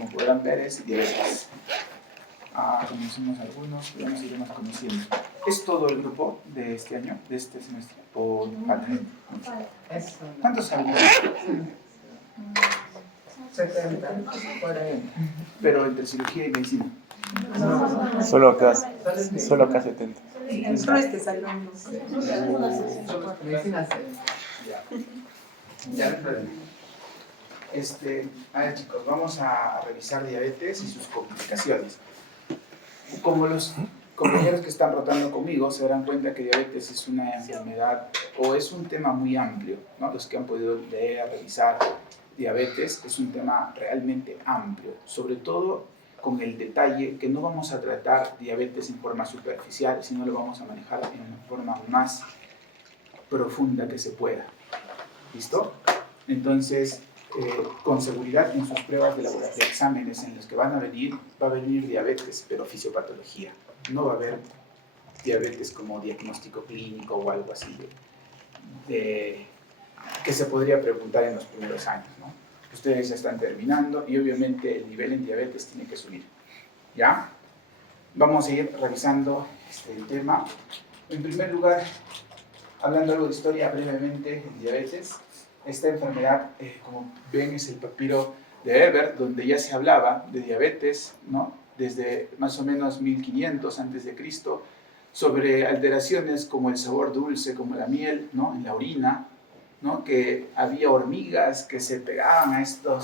como podrán ver, es diabetes. Conocemos algunos, pero nos iremos conociendo. Es todo el grupo de este año, de este semestre, por falta. ¿Cuántos saben? 70, por ahí. Pero entre cirugía y medicina. No. Solo acá 70. Solo este salón. Medicina Ya a ver, chicos, vamos a revisar diabetes y sus complicaciones. Como los compañeros que están rotando conmigo se darán cuenta que diabetes es una enfermedad o es un tema muy amplio, ¿no? Los que han podido leer, revisar diabetes es un tema realmente amplio, sobre todo con el detalle que no vamos a tratar diabetes en forma superficial, sino lo vamos a manejar en una forma más profunda que se pueda. ¿Listo? Entonces, con seguridad en sus pruebas de laboratorio, exámenes en los que va a venir diabetes, pero fisiopatología. No va a haber diabetes como diagnóstico clínico o algo así que se podría preguntar en los primeros años, ¿no? Ustedes ya están terminando y obviamente el nivel en diabetes tiene que subir. ¿Ya? Vamos a ir revisando el tema. En primer lugar, hablando algo de historia brevemente en diabetes, esta enfermedad, como ven, es el papiro de Ebert, donde ya se hablaba de diabetes, ¿no? Desde más o menos 1500 a.C., sobre alteraciones como el sabor dulce, como la miel, ¿no? En la orina, ¿no? Que había hormigas que se pegaban a esta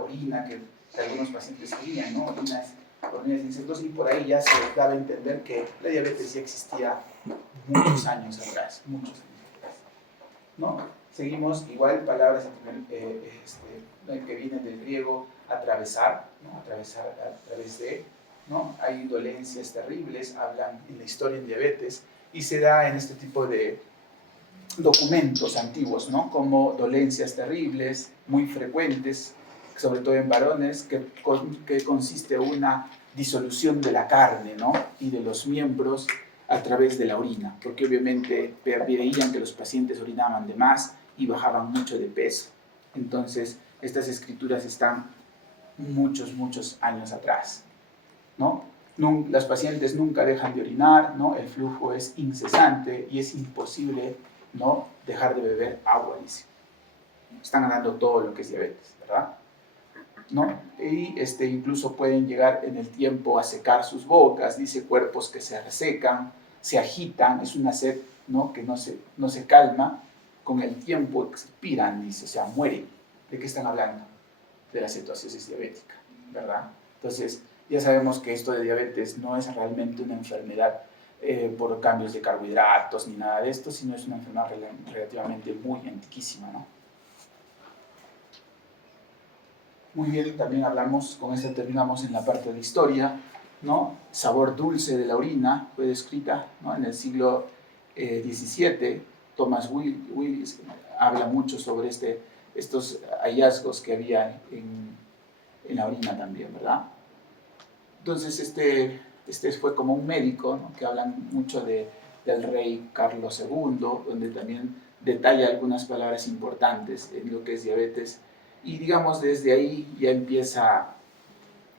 orina que algunos pacientes tenían, ¿no? Orinas de insectos, y por ahí ya se daba a entender que la diabetes ya existía muchos años atrás, ¿no? Seguimos igual palabras que vienen del griego, atravesar, ¿no? Atravesar a través de, ¿no? Hay dolencias terribles, hablan en la historia en diabetes, y se da en este tipo de documentos antiguos, ¿no? Como dolencias terribles, muy frecuentes, sobre todo en varones, que consiste en una disolución de la carne, ¿no? Y de los miembros a través de la orina, porque obviamente veían que los pacientes orinaban de más y bajaban mucho de peso. Entonces, estas escrituras están muchos años atrás, ¿no? Los pacientes nunca dejan de orinar, ¿no? El flujo es incesante y es imposible, ¿no? Dejar de beber agua, dice. Están ganando todo lo que es diabetes, ¿verdad? ¿No? Y incluso pueden llegar en el tiempo a secar sus bocas, dice, cuerpos que se resecan, se agitan, es una sed, ¿no? Que no se calma, con el tiempo expiran, dice, o sea, mueren. ¿De qué están hablando? De la cetoacidosis diabética, ¿verdad? Entonces, ya sabemos que esto de diabetes no es realmente una enfermedad por cambios de carbohidratos ni nada de esto, sino es una enfermedad relativamente muy antiquísima, ¿no? Muy bien, también hablamos, con esto terminamos en la parte de historia, ¿no? Sabor dulce de la orina fue descrita, ¿no? En el siglo XVII. Thomas Willis habla mucho sobre estos hallazgos que había en la orina también, ¿verdad? Entonces, este fue como un médico, ¿no? Que hablan mucho del rey Carlos II, donde también detalla algunas palabras importantes en lo que es diabetes. Y digamos, desde ahí ya empieza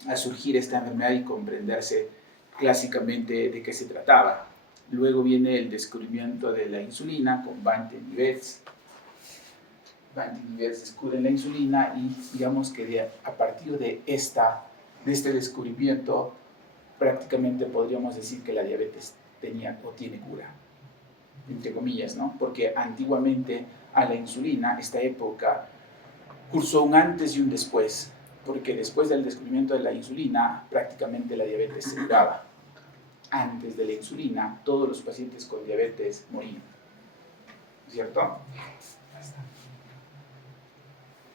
a surgir esta enfermedad y comprenderse clásicamente de qué se trataba. Luego viene el descubrimiento de la insulina con Banting y Betz. Banting y Betz descubren la insulina y digamos que a partir de este descubrimiento prácticamente podríamos decir que la diabetes tenía o tiene cura, entre comillas, ¿no? Porque antiguamente a la insulina, esta época, cursó un antes y un después, porque después del descubrimiento de la insulina, prácticamente la diabetes se curaba. Antes de la insulina, todos los pacientes con diabetes morían. ¿Cierto?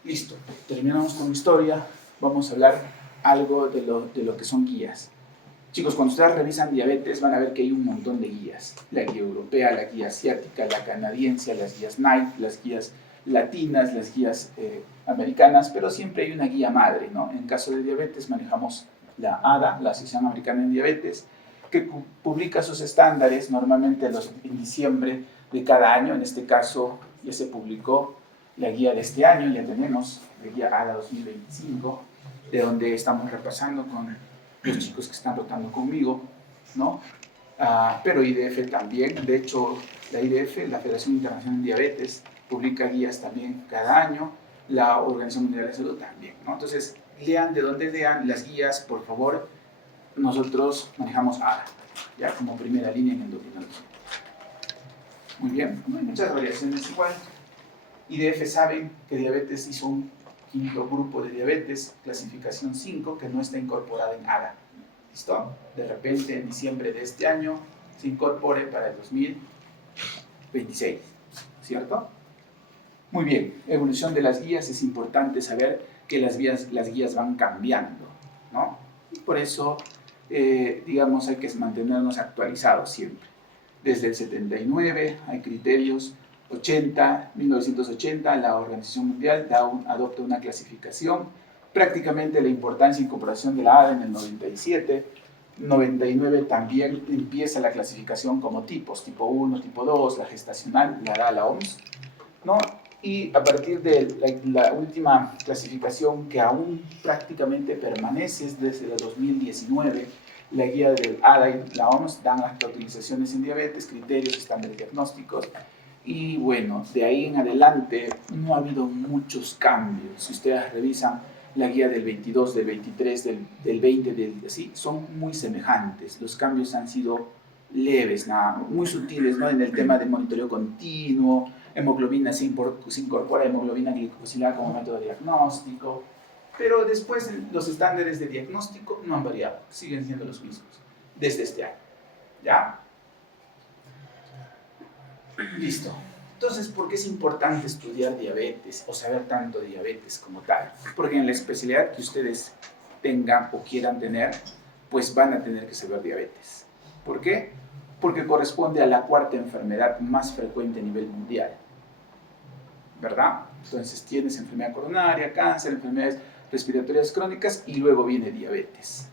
Listo, terminamos con historia. Vamos a hablar algo de lo que son guías. Chicos, cuando ustedes revisan diabetes van a ver que hay un montón de guías. La guía europea, la guía asiática, la canadiense, las guías NICE, las guías latinas, las guías americanas, pero siempre hay una guía madre, ¿no? En caso de diabetes manejamos la ADA, la Asociación Americana en Diabetes, que publica sus estándares normalmente en diciembre de cada año. En este caso ya se publicó la guía de este año, ya tenemos la guía ADA 2025, de donde estamos repasando con los chicos que están rotando conmigo, ¿no? Pero IDF también, de hecho, la IDF, la Federación Internacional de Diabetes, publica guías también cada año, la Organización Mundial de la Salud también, ¿no? Entonces, lean de donde lean las guías, por favor. Nosotros manejamos ADA, ya como primera línea en endocrinología. Muy bien, no hay muchas variaciones igual. IDF saben que diabetes hizo un quinto grupo de diabetes, clasificación 5, que no está incorporada en ADA. ¿Listo? De repente, en diciembre de este año, se incorpore para el 2026, ¿cierto? Muy bien, evolución de las guías, es importante saber que las guías van cambiando, ¿no? Y por eso, digamos, hay que mantenernos actualizados siempre. Desde el 79 hay criterios, 1980 la Organización Mundial adopta una clasificación, prácticamente la importancia e incorporación de la ADA en el 97, 99 también empieza la clasificación como tipos, tipo 1, tipo 2, la gestacional, la da la OMS, ¿no? Y a partir de la última clasificación que aún prácticamente permanece es desde el 2019, la guía del ADA y la OMS dan hasta utilizaciones en diabetes, criterios, estándares diagnósticos, y bueno, de ahí en adelante no ha habido muchos cambios. Si ustedes revisan la guía del 22, del 23, del 20, así, son muy semejantes. Los cambios han sido leves, muy sutiles, ¿no? En el tema de monitoreo continuo, hemoglobina, se incorpora hemoglobina glicosilada como método diagnóstico, pero después los estándares de diagnóstico no han variado, siguen siendo los mismos desde este año. ¿Ya? Listo. Entonces, ¿por qué es importante estudiar diabetes o saber tanto de diabetes como tal? Porque en la especialidad que ustedes tengan o quieran tener, pues van a tener que saber diabetes. ¿Por qué? Porque corresponde a la cuarta enfermedad más frecuente a nivel mundial, ¿verdad? Entonces tienes enfermedad coronaria, cáncer, enfermedades respiratorias crónicas y luego viene diabetes.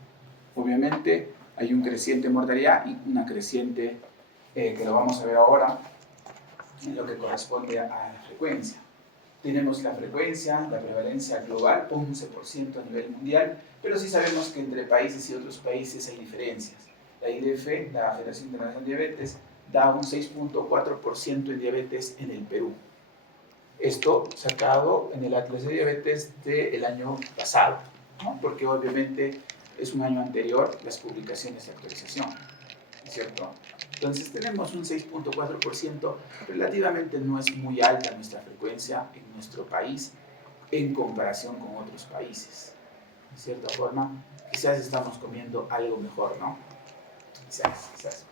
Obviamente hay un creciente mortalidad y una creciente, que lo vamos a ver ahora, en lo que corresponde a la frecuencia. Tenemos la frecuencia, la prevalencia global, 11% a nivel mundial, pero sí sabemos que entre países y otros países hay diferencias. La IDF, la Federación Internacional de Diabetes, da un 6.4% en diabetes en el Perú. Esto sacado en el Atlas de Diabetes del año pasado, ¿no? Porque obviamente es un año anterior las publicaciones de actualización, ¿cierto? Entonces tenemos un 6.4%, relativamente no es muy alta nuestra frecuencia en nuestro país en comparación con otros países. De cierta forma, quizás estamos comiendo algo mejor, ¿no? Quizás.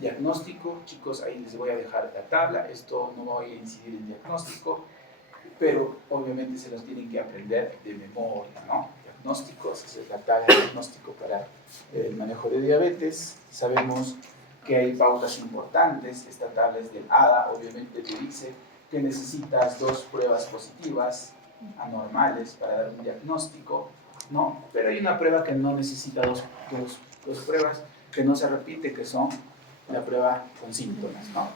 Diagnóstico, chicos, ahí les voy a dejar la tabla, esto no voy a incidir en diagnóstico, pero obviamente se los tienen que aprender de memoria, ¿no? Diagnósticos, esa es la tabla de diagnóstico para el manejo de diabetes. Sabemos que hay pautas importantes, esta tabla es del ADA, obviamente te dice que necesitas 2 pruebas positivas anormales para dar un diagnóstico, ¿no? Pero hay una prueba que no necesita dos pruebas, que no se repite, que son la prueba con síntomas, ¿no?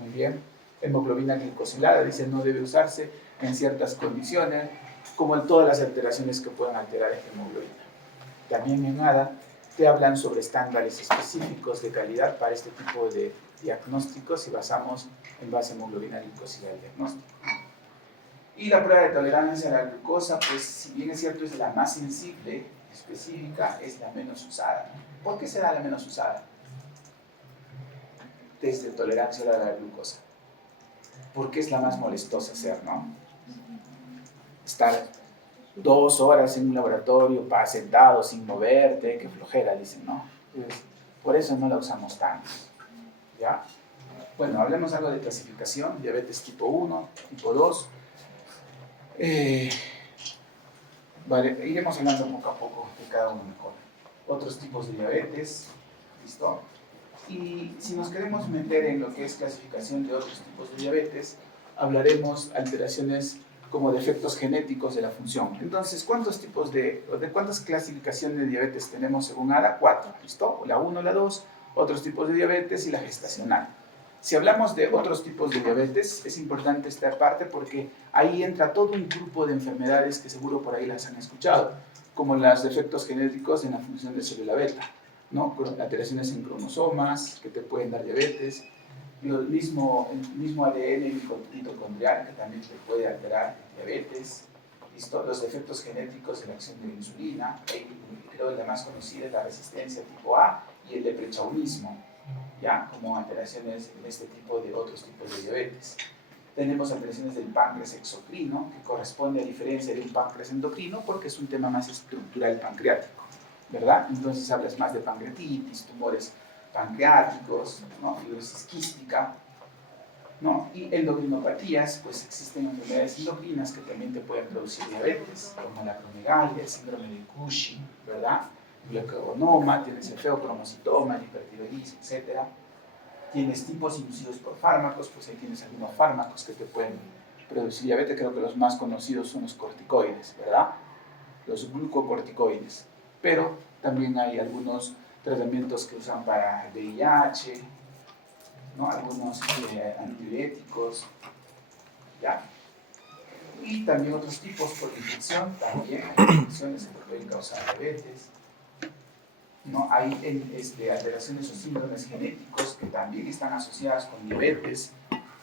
Muy bien. Hemoglobina glicosilada, dice no debe usarse en ciertas condiciones, como en todas las alteraciones que puedan alterar esta hemoglobina. También en ADA te hablan sobre estándares específicos de calidad para este tipo de diagnósticos y basamos en base a hemoglobina glicosilada el diagnóstico. Y la prueba de tolerancia a la glucosa, pues si bien es cierto es la más sensible, específica, es la menos usada. ¿Por qué será la menos usada? Test de tolerancia a la glucosa. Porque es la más molestosa hacer, ¿no? Estar 2 horas en un laboratorio, sentado, sin moverte, qué flojera, dicen, ¿no? Entonces, por eso no la usamos tanto, ¿ya? Bueno, hablemos algo de clasificación, diabetes tipo 1, tipo 2. Vale, iremos hablando poco a poco de cada uno mejor. Otros tipos de diabetes, ¿listo? Y si nos queremos meter en lo que es clasificación de otros tipos de diabetes, hablaremos alteraciones como defectos genéticos de la función. Entonces, ¿cuántas clasificaciones de diabetes tenemos según ADA? 4, ¿listo? La 1, la 2, otros tipos de diabetes y la gestacional. Si hablamos de otros tipos de diabetes, es importante esta parte porque ahí entra todo un grupo de enfermedades que seguro por ahí las han escuchado, como los defectos genéticos en la función de célula beta, ¿no? Alteraciones en cromosomas que te pueden dar diabetes, el mismo ADN mitocondrial que también te puede alterar diabetes, ¿listo? Los defectos genéticos en la acción de la insulina, creo que la más conocida es la resistencia tipo A y el leprechaunismo, ya como alteraciones en este tipo de otros tipos de diabetes. Tenemos alteraciones del páncreas exocrino, que corresponde a diferencia de un páncreas endocrino porque es un tema más estructural pancreático, ¿verdad? Entonces hablas más de pancreatitis, tumores pancreáticos, ¿no? Fibrosis quística, ¿no? Y endocrinopatías, pues existen enfermedades endocrinas que también te pueden producir diabetes, como la acromegalia, el síndrome de Cushing, ¿verdad? El glauconoma, tienes el feocromocitoma, el hipertiroidismo, etc. Tienes tipos inducidos por fármacos, pues ahí tienes algunos fármacos que te pueden producir diabetes. Creo que los más conocidos son los corticoides, ¿verdad? Los glucocorticoides. Pero también hay algunos tratamientos que usan para el VIH, ¿no? Algunos antidiuréticos, ¿ya? Y también otros tipos por infección, también hay infecciones que pueden causar diabetes, ¿no? Hay alteraciones o síndromes genéticos que también están asociadas con diabetes,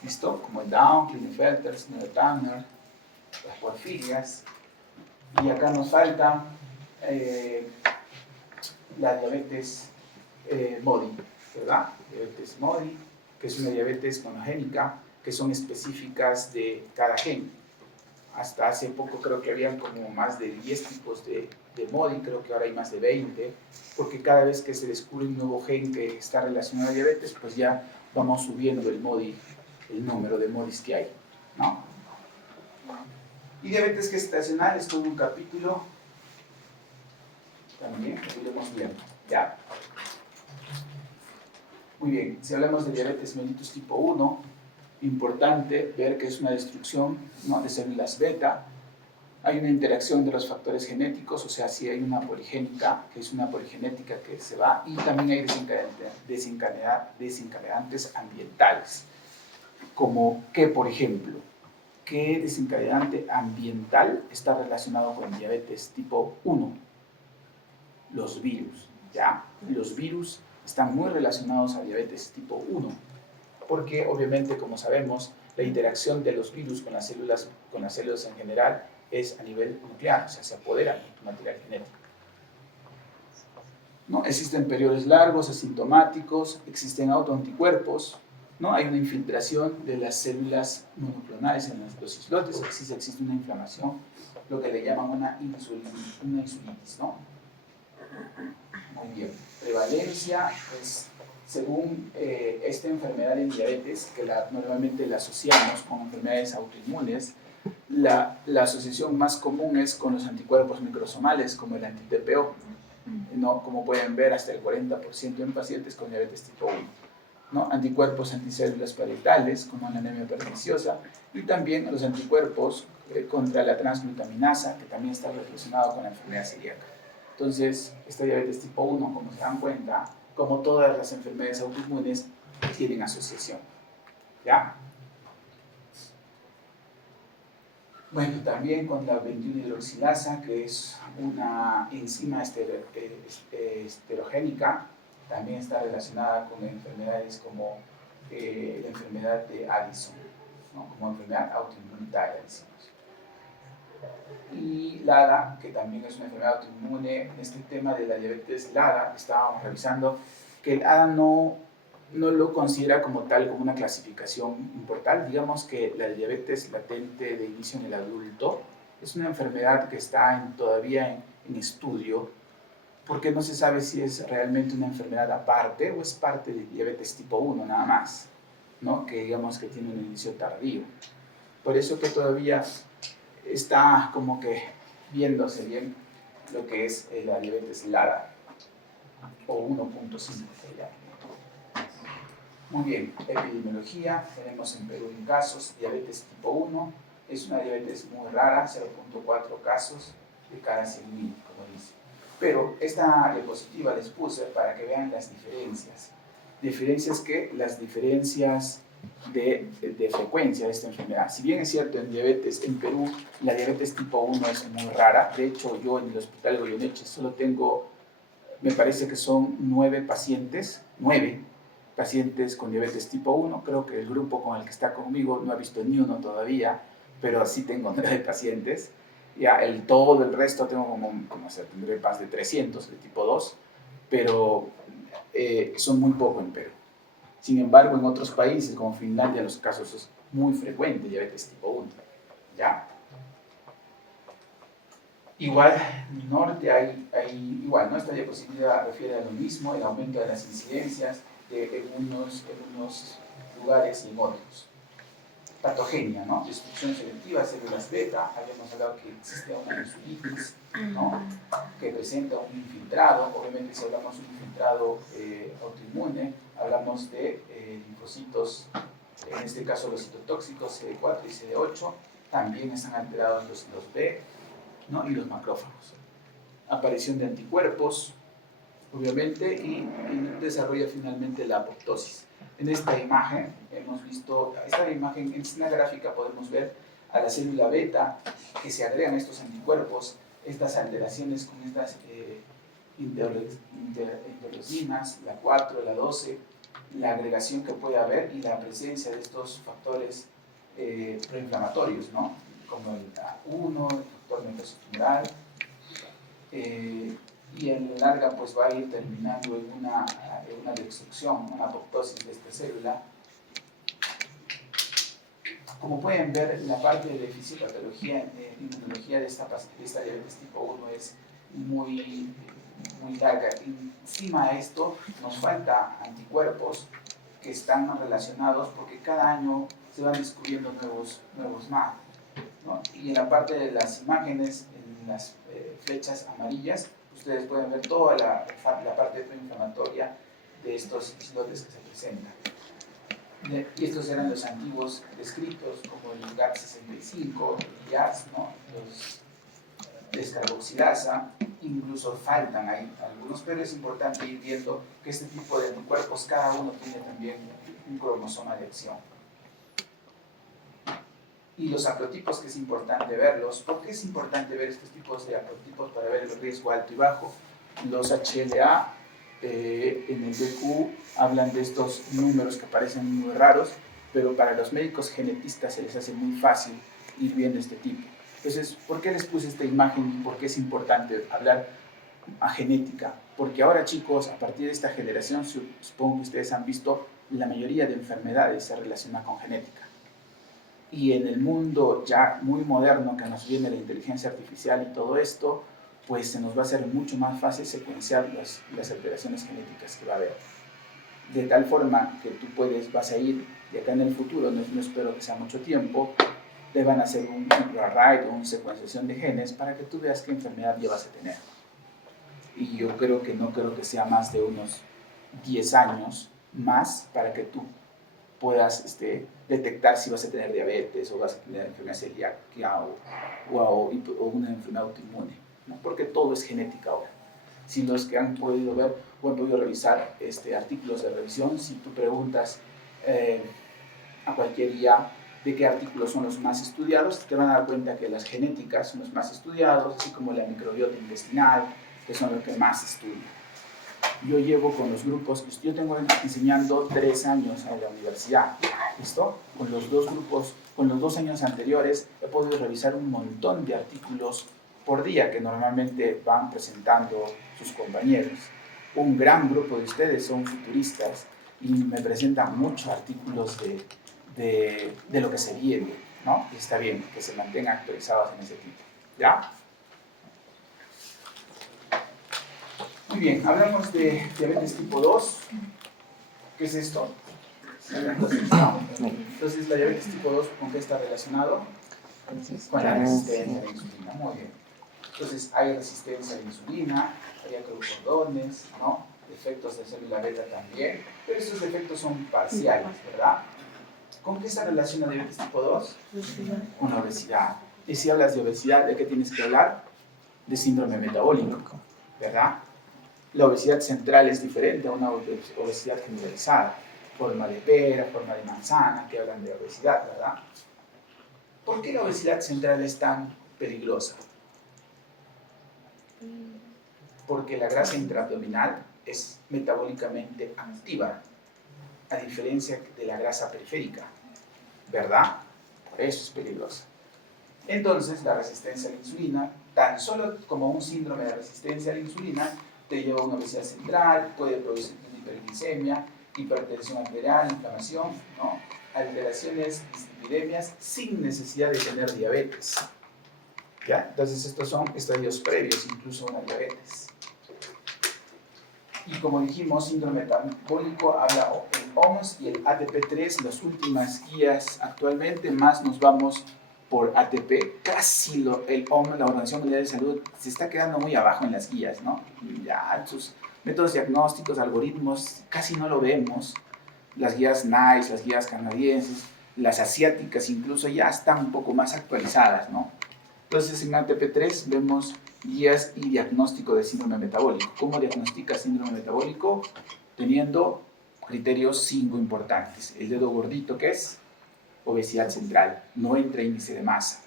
¿listo? Como el Down, Klinefelter, Snyder-Turner, las porfirias. Y acá nos falta la diabetes MODY, ¿verdad? Diabetes MODY, que es una diabetes monogénica, que son específicas de cada gen. Hasta hace poco creo que habían como más de 10 tipos de MODY, creo que ahora hay más de 20, porque cada vez que se descubre un nuevo gen que está relacionado a diabetes, pues ya vamos subiendo el MODY, el número de MODYs que hay, ¿no? Y diabetes gestacional es todo un capítulo, también lo iremos viendo, ¿ya? Muy bien, si hablamos de diabetes mellitus tipo 1, importante ver que es una destrucción, ¿no?, de células beta. Hay una interacción de los factores genéticos, o sea, si hay una poligénica, que es una poligenética que se va, y también hay desencadenantes ambientales, como que, por ejemplo, ¿qué desencadenante ambiental está relacionado con diabetes tipo 1? Los virus, ¿ya? Los virus están muy relacionados a diabetes tipo 1, porque obviamente, como sabemos, la interacción de los virus con las células en general es a nivel nuclear, o sea, se apoderan de tu material genético, ¿no? Existen periodos largos, asintomáticos, existen autoanticuerpos, ¿no? Hay una infiltración de las células monoclonales en los islotes, existe una inflamación, lo que le llaman una insulitis, ¿no? Muy bien. Prevalencia, pues, según esta enfermedad de diabetes, que normalmente la asociamos con enfermedades autoinmunes, la asociación más común es con los anticuerpos microsomales, como el anti-TPO, ¿no? Como pueden ver, hasta el 40% en pacientes con diabetes tipo 1, ¿no? Anticuerpos anticélulas parietales, como la anemia perniciosa, y también los anticuerpos contra la transglutaminasa, que también está relacionado con la enfermedad celíaca. Entonces, esta diabetes tipo 1, como se dan cuenta, como todas las enfermedades autoinmunes, tienen asociación, ¿ya? Bueno, también con la 21-hidroxilasa, que es una enzima esterogénica, también está relacionada con enfermedades como la enfermedad de Addison, ¿no? Como enfermedad autoinmunitaria, decimos. Y LADA, que también es una enfermedad autoinmune. En este tema de la diabetes LADA, estábamos revisando que el ADA no lo considera como tal, como una clasificación importante. Digamos que la diabetes latente de inicio en el adulto es una enfermedad que está todavía en estudio, porque no se sabe si es realmente una enfermedad aparte o es parte de diabetes tipo 1 nada más, ¿no? Que digamos que tiene un inicio tardío. Por eso que todavía está como que viéndose bien lo que es la diabetes LADA o 1.5 se llama. Muy bien, epidemiología, tenemos en Perú en casos, diabetes tipo 1, es una diabetes muy rara, 0.4 casos de cada 100.000, como dice. Pero esta diapositiva les puse para que vean las diferencias. Diferencias que las diferencias de frecuencia de esta enfermedad. Si bien es cierto, en diabetes, en Perú, la diabetes tipo 1 es muy rara. De hecho, yo en el Hospital Goyeneche solo tengo, me parece que son 9 pacientes con diabetes tipo 1. Creo que el grupo con el que está conmigo no ha visto ni uno todavía, pero sí tengo 9 pacientes. Ya todo el resto tengo como tendré más de 300 de tipo 2, pero son muy pocos en Perú. Sin embargo, en otros países como Finlandia los casos es muy frecuente diabetes tipo 1. ¿Ya? Igual, en el norte hay igual, ¿no? Esta diapositiva refiere a lo mismo, el aumento de las incidencias en unos lugares y en otros. Patogenia, ¿no? Destrucción selectiva, células beta, habíamos hablado que existe una insulitis, ¿no? Que presenta un infiltrado. Obviamente, si hablamos de un infiltrado autoinmune, hablamos de linfocitos, en este caso los citotóxicos CD4 y CD8, también están alterados los B, ¿no? Y los macrófagos. Aparición de anticuerpos, obviamente, y desarrolla finalmente la apoptosis. En esta imagen hemos visto, en esta gráfica podemos ver a la célula beta que se agregan estos anticuerpos, estas alteraciones con estas interleucinas, la 4, la 12, la agregación que puede haber y la presencia de estos factores proinflamatorios, ¿no? Como el A1, el factor metasotumoral, y en la larga pues va a ir terminando en una destrucción, una apoptosis de esta célula. Como pueden ver, la parte de fisiopatología, inmunología de esta diabetes tipo 1 es muy larga. Encima de esto nos falta anticuerpos que están relacionados porque cada año se van descubriendo nuevos más, ¿no? Y en la parte de las imágenes, en las flechas amarillas, ustedes pueden ver toda la parte proinflamatoria de estos islotes que se presentan. Y estos eran los antiguos descritos, como el GAT65, el IAS, ¿no? Los descarboxilasa, incluso faltan ahí algunos, pero es importante ir viendo que este tipo de anticuerpos, cada uno tiene también un cromosoma de acción. Y los haplotipos, que es importante verlos. ¿Por qué es importante ver estos tipos de haplotipos para ver el riesgo alto y bajo? Los HLA en el BQ hablan de estos números que parecen muy raros, pero para los médicos genetistas se les hace muy fácil ir viendo este tipo. Entonces, ¿por qué les puse esta imagen y por qué es importante hablar a genética? Porque ahora, chicos, a partir de esta generación, supongo que ustedes han visto, la mayoría de enfermedades se relaciona con genética. Y en el mundo ya muy moderno que nos viene la inteligencia artificial y todo esto, pues se nos va a hacer mucho más fácil secuenciar las alteraciones genéticas que va a haber. De tal forma que tú vas a ir, de acá en el futuro, no espero que sea mucho tiempo, te van a hacer un array o una secuenciación de genes para que tú veas qué enfermedad ya vas a tener. Y yo no creo que sea más de unos 10 años más para que tú puedas detectar si vas a tener diabetes o vas a tener enfermedad celíaca o una enfermedad autoinmune, ¿no? Porque todo es genética ahora. Si los que han podido ver o han podido revisar artículos de revisión, si tú preguntas a cualquier IA de qué artículos son los más estudiados, te van a dar cuenta que las genéticas son los más estudiados, así como la microbiota intestinal, que son los que más estudian. Yo llevo con los grupos, yo tengo enseñando 3 años en la universidad, ¿listo? Con los 2 grupos, con los 2 años anteriores, he podido revisar un montón de artículos por día que normalmente van presentando sus compañeros. Un gran grupo de ustedes son futuristas y me presentan muchos artículos de lo que se viene, ¿no? Y está bien que se mantengan actualizados en ese tipo, ¿ya? Muy bien, hablamos de diabetes tipo 2. ¿Qué es esto? Entonces, la diabetes tipo 2, ¿con qué está relacionado? Con la resistencia a la insulina. Muy bien. Entonces, hay resistencia a la insulina, hay acrocordones, ¿no? Defectos de célula beta también, pero estos defectos son parciales, ¿verdad? ¿Con qué se relaciona diabetes tipo 2? Con la obesidad. Y si hablas de obesidad, ¿de qué tienes que hablar? De síndrome metabólico, ¿verdad? La obesidad central es diferente a una obesidad generalizada. Forma de pera, forma de manzana, que hablan de obesidad, ¿verdad? ¿Por qué la obesidad central es tan peligrosa? Porque la grasa intraabdominal es metabólicamente activa, a diferencia de la grasa periférica, ¿verdad? Por eso es peligrosa. Entonces, la resistencia a la insulina, tan solo como un síndrome de resistencia a la insulina, te lleva a una obesidad central, puede producir hiperglicemia, hipertensión arterial, inflamación, ¿no? Alteraciones, dislipidemias, sin necesidad de tener diabetes. ¿Ya? Entonces, estos son estadios previos, incluso a una diabetes. Y como dijimos, síndrome metabólico habla el OMS y el ATP3, las últimas guías actualmente, más nos vamos por ATP, casi el OMS, la Organización Mundial de Salud, se está quedando muy abajo en las guías, ¿no? Ya sus métodos diagnósticos, algoritmos, casi no lo vemos. Las guías NICE, las guías canadienses, las asiáticas incluso ya están un poco más actualizadas, ¿no? Entonces en ATP3 vemos guías y diagnóstico de síndrome metabólico. ¿Cómo diagnostica síndrome metabólico? Teniendo criterios 5 importantes. El dedo gordito, ¿qué es? Obesidad central, no entra índice de masa,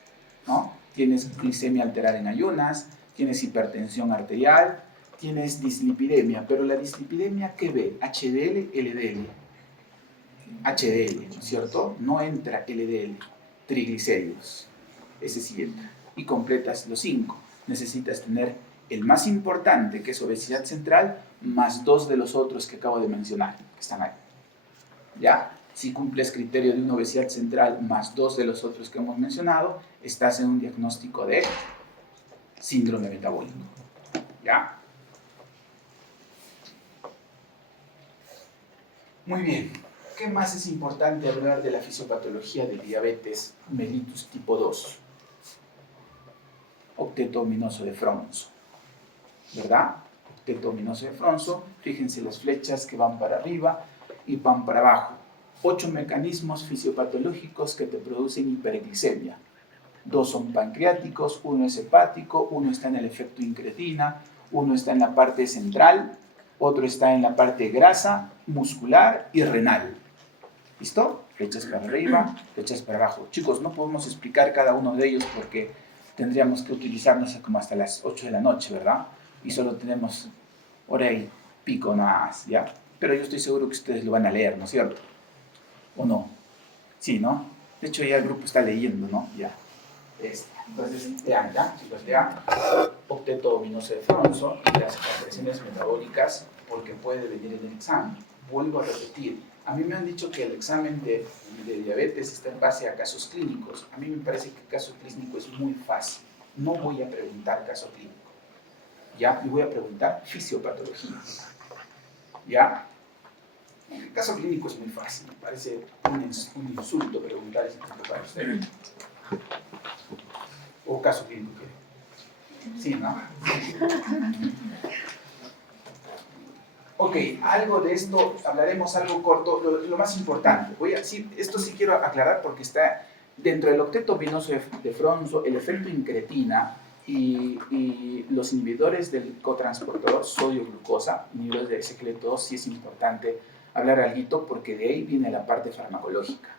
¿no? Tienes glicemia alterada en ayunas, tienes hipertensión arterial, tienes dislipidemia, pero la dislipidemia, ¿qué ve? HDL, LDL. HDL, ¿no es cierto? No entra LDL, triglicéridos. Ese sí entra. Y completas los 5. Necesitas tener el más importante, que es obesidad central, más 2 de los otros que acabo de mencionar, que están ahí. ¿Ya? Si cumples criterio de una obesidad central más 2 de los otros que hemos mencionado, estás en un diagnóstico de síndrome metabólico. ¿Ya? Muy bien. ¿Qué más es importante hablar de la fisiopatología del diabetes mellitus tipo 2? Octeto ominoso de Fronzo, ¿verdad? Octeto ominoso de Fronzo, fíjense las flechas que van para arriba y van para abajo. 8 mecanismos fisiopatológicos que te producen hiperglicemia. 2 son pancreáticos, 1 es hepático, 1 está en el efecto incretina, 1 está en la parte central, otro está en la parte grasa, muscular y renal. ¿Listo? Flechas para arriba, flechas para abajo. Chicos, no podemos explicar cada uno de ellos porque tendríamos que utilizarnos como hasta las 8 de la noche, ¿verdad? Y solo tenemos hora y pico nada más, ¿ya? Pero yo estoy seguro que ustedes lo van a leer, ¿no es cierto? ¿O no? Sí, ¿no? De hecho ya el grupo está leyendo, ¿no? Ya. Entonces, vean, ¿ya? Chicos, vean. Octeto ominoso de Fronzo y las alteraciones metabólicas porque puede venir en el examen. Vuelvo a repetir. A mí me han dicho que el examen de diabetes está en base a casos clínicos. A mí me parece que el caso clínico es muy fácil. No voy a preguntar caso clínico. ¿Ya? Y voy a preguntar fisiopatología. ¿Ya? El caso clínico es muy fácil. Me parece un insulto preguntar ese tipo para usted. O caso clínico. Sí, ¿no? Ok, algo de esto, hablaremos algo corto, lo más importante. Esto sí quiero aclarar porque está dentro del octeto ominoso de Fronzo, el efecto incretina y los inhibidores del cotransportador sodio-glucosa, inhibidores de SGLT2, sí es importante hablar algo porque de ahí viene la parte farmacológica.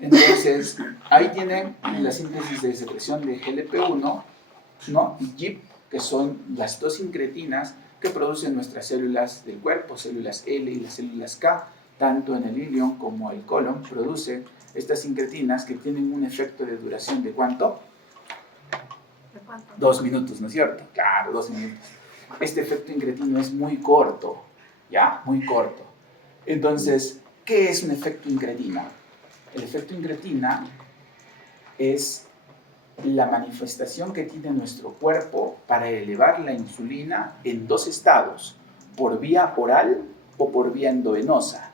Entonces, ahí tienen la síntesis de secreción de GLP-1, ¿no? Y GIP, que son las 2 incretinas que producen nuestras células del cuerpo, células L y las células K, tanto en el ilion como el colon, producen estas incretinas que tienen un efecto de duración de ¿cuánto? ¿De cuánto? 2 minutos, ¿no es cierto? Claro, 2 minutos. Este efecto incretino es muy corto, ¿ya? Muy corto. Entonces, ¿qué es un efecto incretina? El efecto incretina es la manifestación que tiene nuestro cuerpo para elevar la insulina en 2 estados, por vía oral o por vía endovenosa.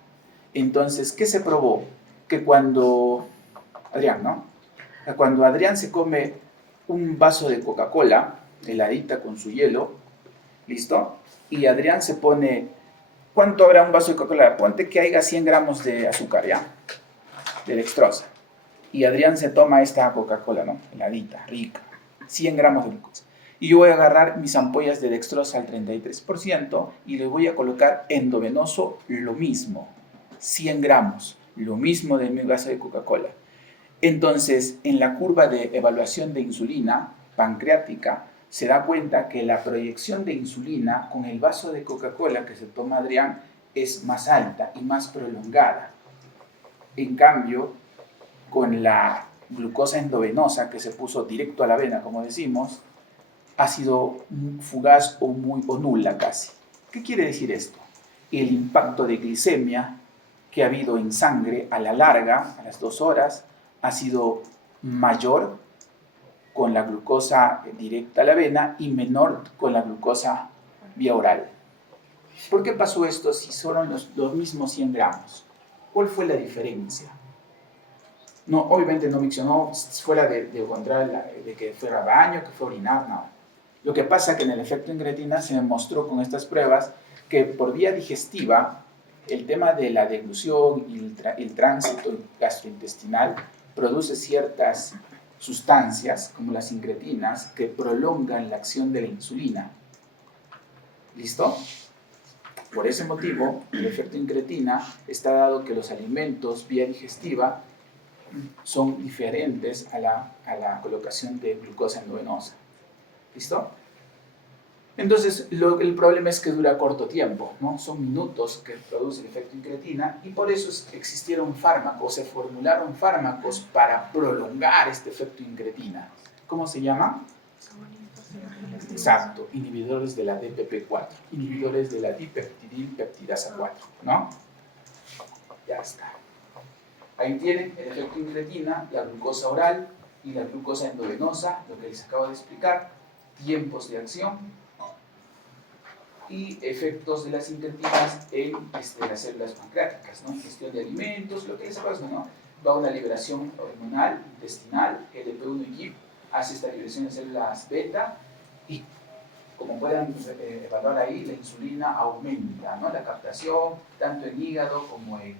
Entonces, ¿qué se probó? Que cuando Adrián se come un vaso de Coca-Cola, heladita con su hielo, ¿listo? Y Adrián se pone, ¿cuánto habrá un vaso de Coca-Cola? Ponte que haya 100 gramos de azúcar, ¿ya? De dextrosa. Y Adrián se toma esta Coca-Cola, ¿no? Heladita, rica, 100 gramos de glucosa. Y yo voy a agarrar mis ampollas de dextrosa al 33% y le voy a colocar endovenoso lo mismo, 100 gramos, lo mismo de mi vaso de Coca-Cola. Entonces, en la curva de evaluación de insulina pancreática, se da cuenta que la proyección de insulina con el vaso de Coca-Cola que se toma Adrián es más alta y más prolongada. En cambio, con la glucosa endovenosa que se puso directo a la vena, como decimos, ha sido fugaz o nula casi. ¿Qué quiere decir esto? El impacto de glicemia que ha habido en sangre a la larga, a las 2 horas, ha sido mayor con la glucosa directa a la vena y menor con la glucosa vía oral. ¿Por qué pasó esto si fueron los mismos 100 gramos? ¿Cuál fue la diferencia? No, obviamente no mencionó fuera de encontrar de que fuera baño, que fue orinar, no. Lo que pasa es que en el efecto incretina se demostró con estas pruebas que por vía digestiva el tema de la deglución y el tránsito gastrointestinal produce ciertas sustancias, como las incretinas, que prolongan la acción de la insulina. ¿Listo? Por ese motivo, el efecto incretina está dado que los alimentos vía digestiva son diferentes a la colocación de glucosa endovenosa. ¿Listo? Entonces, el problema es que dura corto tiempo, ¿no? Son minutos que produce el efecto incretina y por eso existieron fármacos, se formularon fármacos para prolongar este efecto incretina. ¿Cómo se llama? Exacto, inhibidores de la DPP4, inhibidores de la dipeptidilpeptidasa 4, ¿no? Ya está. Ahí tienen el efecto incretina, la glucosa oral y la glucosa endovenosa, lo que les acabo de explicar, tiempos de acción y efectos de las incretinas en las células pancreáticas, ¿no? Gestión de alimentos, lo que les acabo de decir, ¿no? Va a una liberación hormonal, intestinal, LP1 y GIP, hace esta liberación de células beta y como puedan evaluar ahí, la insulina aumenta, ¿no? La captación, tanto en hígado como en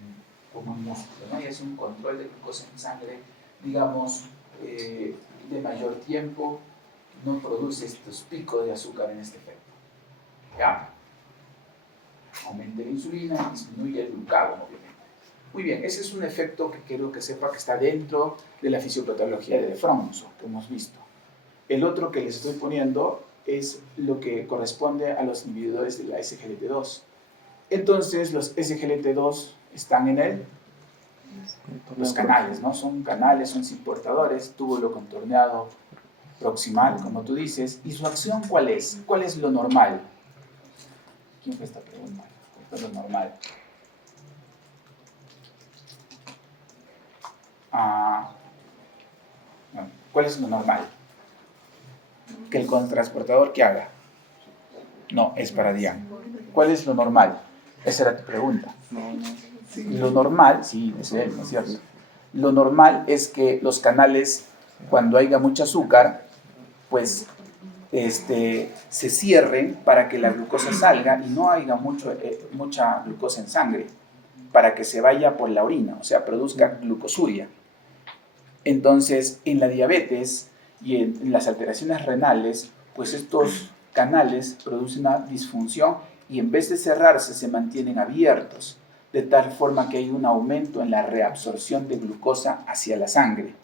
músculo, ¿no? Y es un control de glucosa en sangre, digamos, de mayor tiempo, no produce estos picos de azúcar en este efecto. ¿Ya? Aumenta la insulina y disminuye el glucagón, obviamente. Muy bien, ese es un efecto que quiero que sepa que está dentro de la fisiopatología de Fromso, que hemos visto. El otro que les estoy poniendo es lo que corresponde a los inhibidores de la SGLT2. Entonces, los SGLT2 están en los canales, ¿no? Son canales, son portadores, túbulo contorneado proximal, como tú dices. ¿Y su acción cuál es? ¿Cuál es lo normal? ¿Quién fue esta pregunta? ¿Cuál es lo normal? Bueno, ¿cuál es lo normal? Que el transportador ¿qué haga? No, es para Diane. ¿Cuál es lo normal? Esa era tu pregunta. Lo normal, sí, es él, ¿no es cierto? Lo normal es que los canales, cuando haya mucho azúcar, pues se cierren para que la glucosa salga y no haya mucha glucosa en sangre, para que se vaya por la orina, o sea, produzca glucosuria. Entonces, en la diabetes y en las alteraciones renales, pues estos canales producen una disfunción y en vez de cerrarse se mantienen abiertos, de tal forma que hay un aumento en la reabsorción de glucosa hacia la sangre.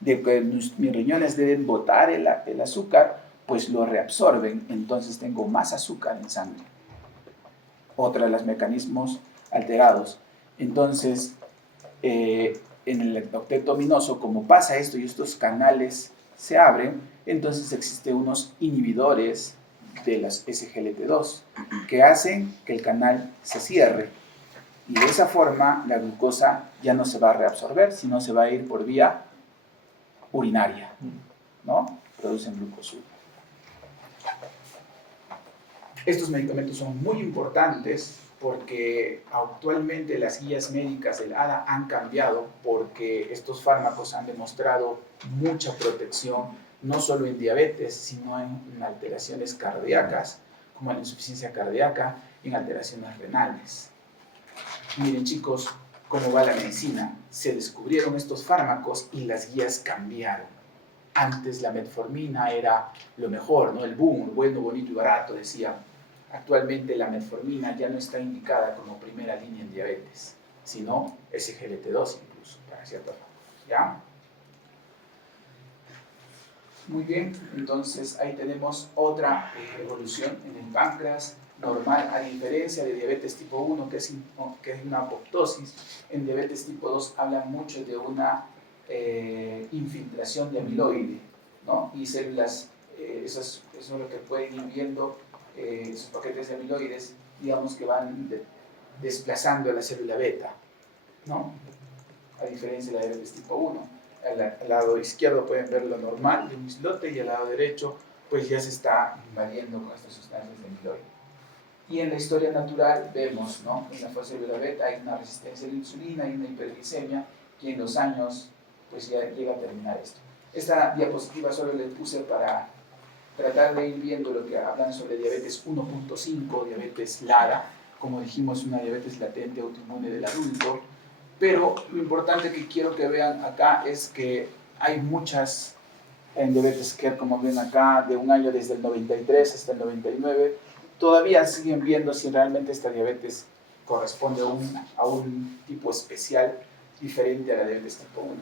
De que mis riñones deben botar el azúcar, pues lo reabsorben, entonces tengo más azúcar en sangre. Otro de los mecanismos alterados. Entonces, en el octeto ominoso, como pasa esto y estos canales se abren, entonces existen unos inhibidores de las SGLT2 que hacen que el canal se cierre y de esa forma la glucosa ya no se va a reabsorber, sino se va a ir por vía urinaria, ¿no? Producen glucosuria. Estos medicamentos son muy importantes porque actualmente las guías médicas del ADA han cambiado porque estos fármacos han demostrado mucha protección, no solo en diabetes, sino en alteraciones cardíacas, como en insuficiencia cardíaca, en alteraciones renales. Miren chicos, cómo va la medicina. Se descubrieron estos fármacos y las guías cambiaron. Antes la metformina era lo mejor, ¿no? El boom, bueno, bonito y barato, decía. Actualmente la metformina ya no está indicada como primera línea en diabetes, sino SGLT2 incluso, para ciertas razones, ¿ya? Muy bien, entonces ahí tenemos otra evolución en el páncreas normal, a diferencia de diabetes tipo 1, que es una apoptosis. En diabetes tipo 2 hablan mucho de una infiltración de amiloide, ¿no? Y células, eso es lo que pueden ir viendo, esos paquetes de amiloides, digamos que van desplazando a la célula beta, ¿no? A diferencia de la diabetes tipo 1. Al lado izquierdo pueden ver lo normal de un islote y al lado derecho pues ya se está invadiendo con estas sustancias de amiloide. Y en la historia natural vemos, ¿no? En la fosfocélula beta hay una resistencia a la insulina, hay una hiperglicemia y en los años pues ya llega a terminar esto. Esta diapositiva solo le puse para tratar de ir viendo lo que hablan sobre diabetes 1.5, diabetes LADA, como dijimos, una diabetes latente autoinmune del adulto. Pero lo importante que quiero que vean acá es que hay muchas en diabetes care, como ven acá, de un año desde el 93 hasta el 99, todavía siguen viendo si realmente esta diabetes corresponde a un tipo especial diferente a la diabetes tipo 1.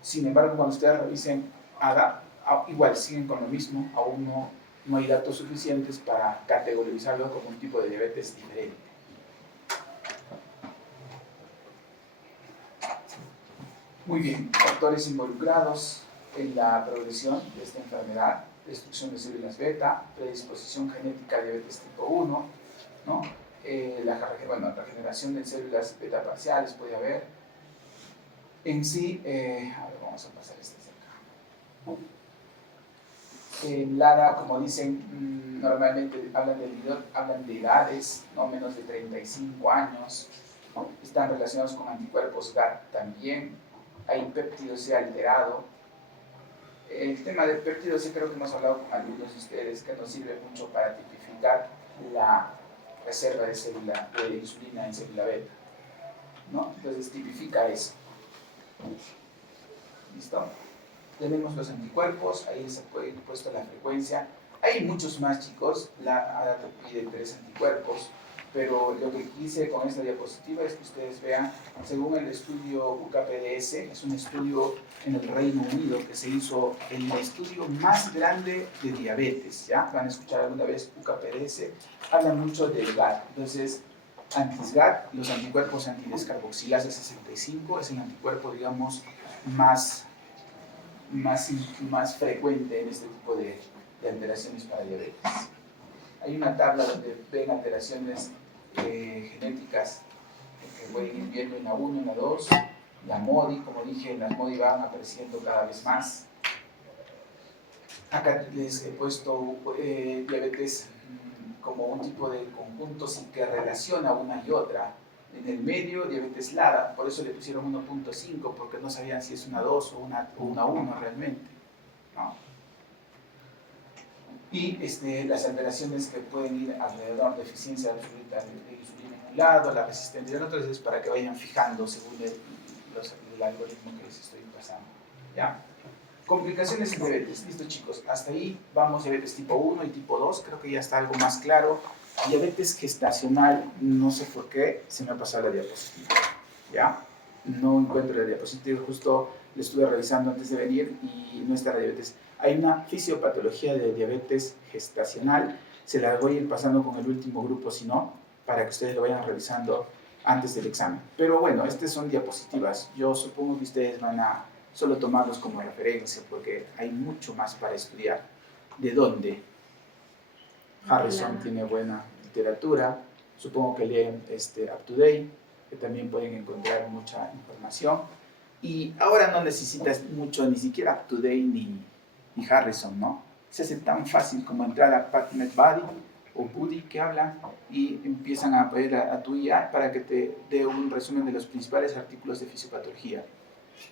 Sin embargo, cuando ustedes revisen ADA, igual siguen con lo mismo, aún no hay datos suficientes para categorizarlo como un tipo de diabetes diferente. Muy bien, factores involucrados en la progresión de esta enfermedad: destrucción de células beta, predisposición genética a diabetes tipo 1, ¿no? La regeneración de células beta parciales puede haber. En sí, a ver, vamos a pasar este cerca. En LADA, como dicen, normalmente hablan de edades, no menos de 35 años, ¿no? Están relacionados con anticuerpos GAT también. Hay péptido C alterado. El tema del péptido C creo que hemos hablado con algunos de ustedes, que nos sirve mucho para tipificar la reserva de insulina en célula beta, ¿no? Entonces tipifica eso. ¿Listo? Tenemos los anticuerpos, ahí se puede ir puesto la frecuencia. Hay muchos más, chicos. La ADA te pide 3 anticuerpos, pero lo que quise con esta diapositiva es que ustedes vean, según el estudio UKPDS, es un estudio en el Reino Unido que se hizo el estudio más grande de diabetes, ¿ya? Van a escuchar alguna vez UKPDS, hablan mucho del GAT. Entonces, anti-GAT, los anticuerpos antidescarboxilasa 65, es el anticuerpo, digamos, más frecuente en este tipo de alteraciones para diabetes. Hay una tabla donde ven alteraciones genéticas que pueden ir viendo en la 1, en la 2, la MODI, como dije, las MODI van apareciendo cada vez más. Acá les he puesto diabetes como un tipo de conjunto que relaciona una y otra. En el medio, diabetes LADA, por eso le pusieron 1.5, porque no sabían si es una 2 o una 1 realmente, ¿no? Y las alteraciones que pueden ir alrededor, deficiencia absoluta de insulina en un lado, la resistencia en otro, es para que vayan fijando según el algoritmo que les estoy pasando, ¿ya? Complicaciones en diabetes, listo, chicos, hasta ahí vamos. Diabetes tipo 1 y tipo 2, creo que ya está algo más claro. Diabetes gestacional, no sé por qué, se me ha pasado la diapositiva, ¿ya? No encuentro la diapositiva, justo la estuve revisando antes de venir y no está la diabetes. Hay una fisiopatología de diabetes gestacional, se la voy a ir pasando con el último grupo, si no, para que ustedes lo vayan revisando antes del examen. Pero bueno, estas son diapositivas, yo supongo que ustedes van a solo tomarlos como referencia, porque hay mucho más para estudiar. ¿De dónde? Harrison tiene buena literatura, supongo que leen UpToDate, que también pueden encontrar mucha información. Y ahora no necesitas mucho, ni siquiera UpToDate ni Harrison, ¿no? Se hace tan fácil como entrar a PubMed Buddy o Buddy que hablan y empiezan a pedir a tu IA para que te dé un resumen de los principales artículos de fisiopatología.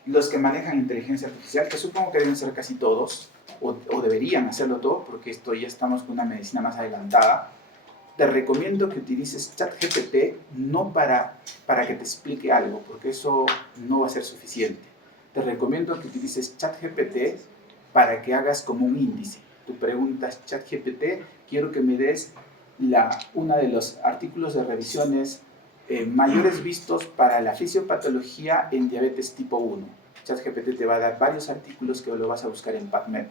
Los que manejan inteligencia artificial, que supongo que deben ser casi todos, o deberían hacerlo todo, porque esto ya estamos con una medicina más adelantada, te recomiendo que utilices ChatGPT no para que te explique algo, porque eso no va a ser suficiente, te recomiendo que utilices ChatGPT para que hagas como un índice. Tú preguntas, ChatGPT, quiero que me des uno de los artículos de revisiones mayores vistos para la fisiopatología en diabetes tipo 1. ChatGPT te va a dar varios artículos que lo vas a buscar en PubMed.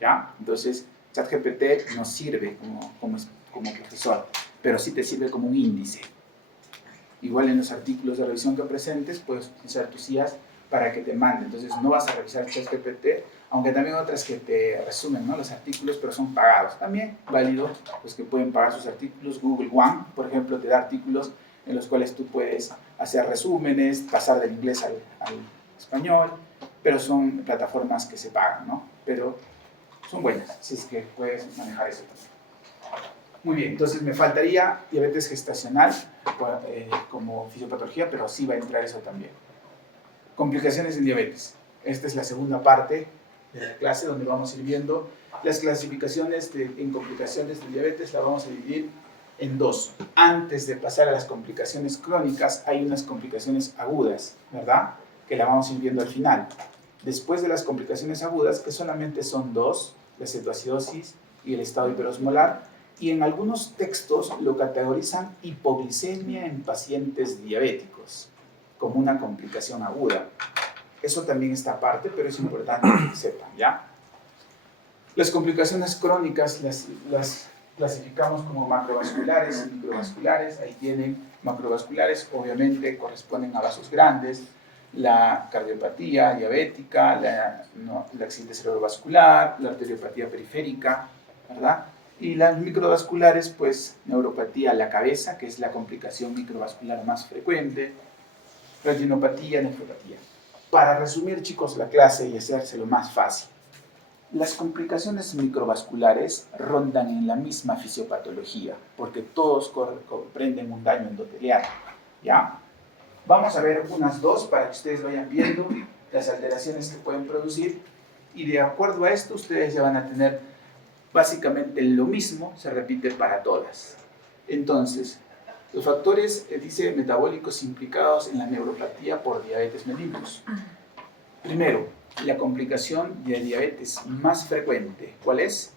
¿Ya? Entonces, ChatGPT no sirve como profesor, pero sí te sirve como un índice. Igual en los artículos de revisión que presentes, puedes utilizar tus IAs para que te mande. Entonces, no vas a revisar ChatGPT, aunque también otras que te resumen, ¿no?, los artículos, pero son pagados. También válido los que pueden pagar sus artículos. Google One, por ejemplo, te da artículos en los cuales tú puedes hacer resúmenes, pasar del inglés al español, pero son plataformas que se pagan, ¿no? Pero son buenas, si es que puedes manejar eso también. Muy bien, entonces me faltaría diabetes gestacional como fisiopatología, pero sí va a entrar eso también. Complicaciones en diabetes. Esta es la segunda parte de la clase donde vamos a ir viendo las clasificaciones en complicaciones de diabetes. La vamos a dividir en dos. Antes de pasar a las complicaciones crónicas, hay unas complicaciones agudas, ¿verdad?, que la vamos a ir viendo al final. Después de las complicaciones agudas, que solamente son dos, la cetoacidosis y el estado hiperosmolar, y en algunos textos lo categorizan hipoglicemia en pacientes diabéticos como una complicación aguda. Eso también está aparte, pero es importante que sepan, ¿ya? Las complicaciones crónicas las clasificamos como macrovasculares y microvasculares. Ahí tienen macrovasculares, obviamente corresponden a vasos grandes, la cardiopatía diabética, el accidente cerebrovascular, la arteriopatía periférica, ¿verdad? Y las microvasculares, pues neuropatía a la cabeza, que es la complicación microvascular más frecuente, retinopatía, nefropatía. Para resumir, chicos, la clase y hacérselo más fácil, las complicaciones microvasculares rondan en la misma fisiopatología, porque todos comprenden un daño endotelial, ¿ya? Vamos a ver unas dos para que ustedes vayan viendo las alteraciones que pueden producir, y de acuerdo a esto ustedes ya van a tener básicamente lo mismo, se repite para todas. Entonces, los factores, dice, metabólicos implicados en la neuropatía por diabetes mellitus. Primero, la complicación de diabetes más frecuente, ¿cuál es?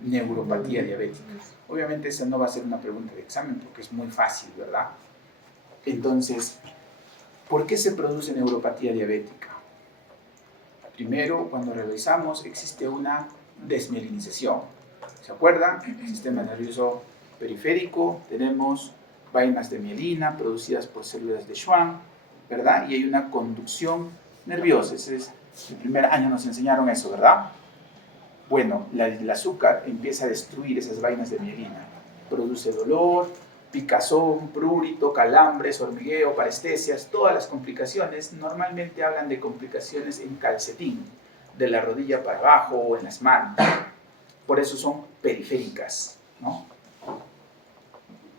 Neuropatía diabética. Obviamente esa no va a ser una pregunta de examen porque es muy fácil, ¿verdad? Entonces, ¿por qué se produce neuropatía diabética? Primero, cuando revisamos, existe una desmielinización. ¿Se acuerdan? El sistema nervioso periférico, tenemos vainas de mielina producidas por células de Schwann, ¿verdad? Y hay una conducción nerviosa. El primer año nos enseñaron eso, ¿verdad? Bueno, el azúcar empieza a destruir esas vainas de mielina. Produce dolor, picazón, prurito, calambres, hormigueo, parestesias, todas las complicaciones. Normalmente hablan de complicaciones en calcetín, de la rodilla para abajo o en las manos. Por eso son periféricas, ¿no?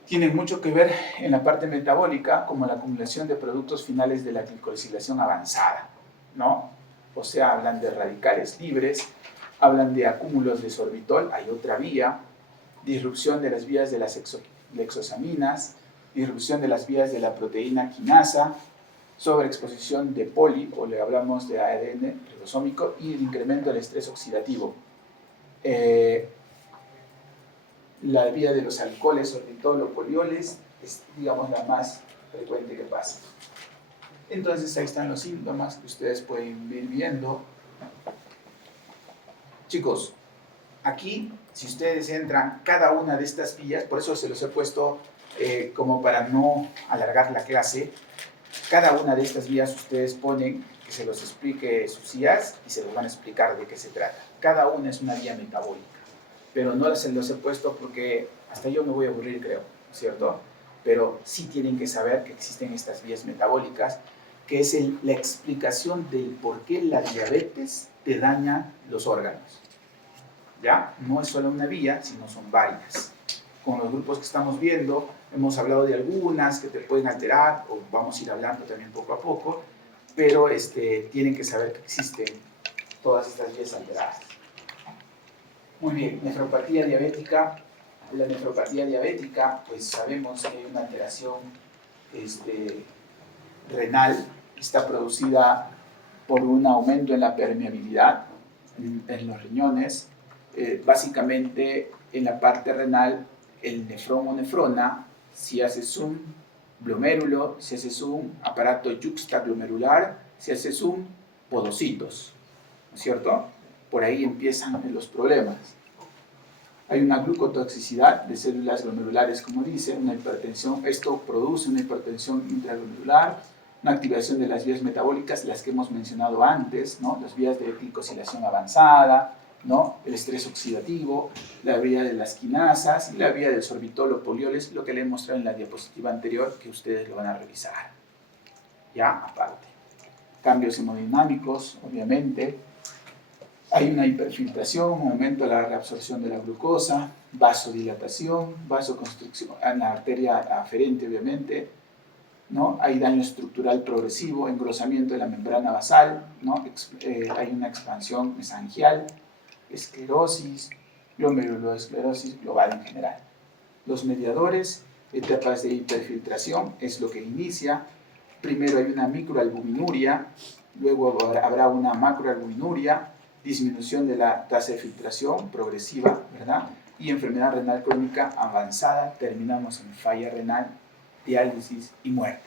Tienen mucho que ver en la parte metabólica, como la acumulación de productos finales de la glicosilación avanzada, ¿no? O sea, hablan de radicales libres, hablan de acúmulos de sorbitol, hay otra vía, disrupción de las vías de las lexosaminas, disrupción de las vías de la proteína quinasa, sobreexposición de poli, o le hablamos de ARN ribosómico, y el incremento del estrés oxidativo. La vía de los alcoholes, sorbitol o polioles, es, digamos, la más frecuente que pasa. Entonces ahí están los síntomas que ustedes pueden ir viendo. Chicos, aquí, si ustedes entran cada una de estas vías, por eso se los he puesto como para no alargar la clase, cada una de estas vías ustedes ponen que se los explique sus IAs y se los van a explicar de qué se trata. Cada una es una vía metabólica, pero no se los he puesto porque hasta yo me voy a aburrir, creo, ¿cierto? Pero sí tienen que saber que existen estas vías metabólicas, que es la explicación del por qué la diabetes te daña los órganos. ¿Ya? No es solo una vía, sino son varias. Con los grupos que estamos viendo, hemos hablado de algunas que te pueden alterar, o vamos a ir hablando también poco a poco, pero tienen que saber que existen todas estas vías alteradas. Muy bien, nefropatía diabética. La nefropatía diabética, pues sabemos que hay una alteración renal, está producida por un aumento en la permeabilidad en los riñones. Básicamente en la parte renal, el nefrón o nefrona, si haces un glomérulo, si haces un aparato yuxtaglomerular, si haces un podocitos, ¿no es cierto? Por ahí empiezan los problemas. Hay una glucotoxicidad de células glomerulares, como dice, una hipertensión. Esto produce una hipertensión intraglomerular, una activación de las vías metabólicas, las que hemos mencionado antes, ¿no? Las vías de glicosilación avanzada, ¿no? El estrés oxidativo, la vía de las quinasas y la vía del sorbitol o polioles, lo que le he mostrado en la diapositiva anterior, que ustedes lo van a revisar. Ya, aparte. Cambios hemodinámicos, obviamente. Hay una hiperfiltración, un aumento de la reabsorción de la glucosa, vasodilatación, vasoconstricción en la arteria aferente, obviamente, ¿no? Hay daño estructural progresivo, engrosamiento de la membrana basal, ¿no? Hay una expansión mesangial, esclerosis, glomerulosclerosis global en general. Los mediadores, etapas de hiperfiltración, es lo que inicia. Primero hay una microalbuminuria, luego habrá una macroalbuminuria, disminución de la tasa de filtración progresiva, ¿verdad? Y enfermedad renal crónica avanzada, terminamos en falla renal, diálisis y muerte,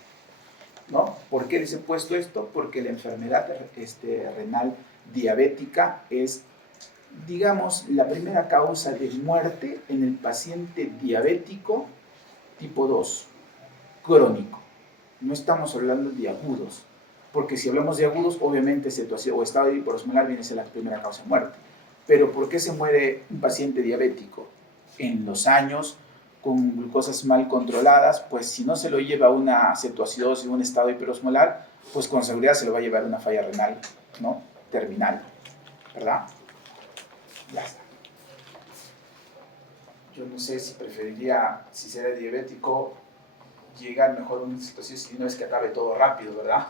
¿no? ¿Por qué les he puesto esto? Porque la enfermedad renal diabética es, digamos, la primera causa de muerte en el paciente diabético tipo 2, crónico. No estamos hablando de agudos, porque si hablamos de agudos, obviamente situación o estado hiperosmolar viene a ser la primera causa de muerte. Pero ¿por qué se muere un paciente diabético? En los años, con glucosas mal controladas, pues si no se lo lleva a una cetoacidosis, un estado hiperosmolar, pues con seguridad se lo va a llevar a una falla renal, ¿no? Terminal, ¿verdad? Ya está. Yo no sé si preferiría, si será diabético, llegar mejor a una situación, si no es que acabe todo rápido, ¿verdad?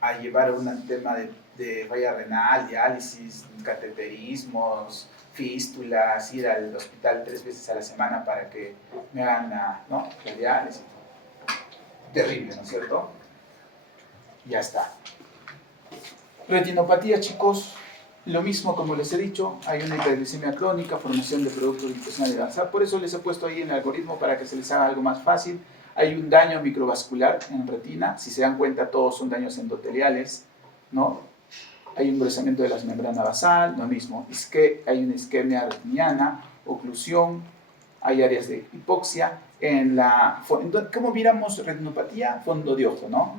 A llevar a un tema de falla renal, diálisis, cateterismos, fístulas, ir al hospital 3 veces a la semana para que me hagan la diálisis. Terrible, ¿no es cierto? Ya está. Retinopatía, chicos, lo mismo como les he dicho, hay una hiperglicemia crónica, formación de productos glucosinales avanzados, por eso les he puesto ahí en el algoritmo para que se les haga algo más fácil. Hay un daño microvascular en retina, si se dan cuenta todos son daños endoteliales, ¿no? Hay un engrosamiento de las membranas basal, lo mismo, es que hay una isquemia retiniana, oclusión, hay áreas de hipoxia. ¿Cómo miramos retinopatía? Fondo de ojo, ¿no?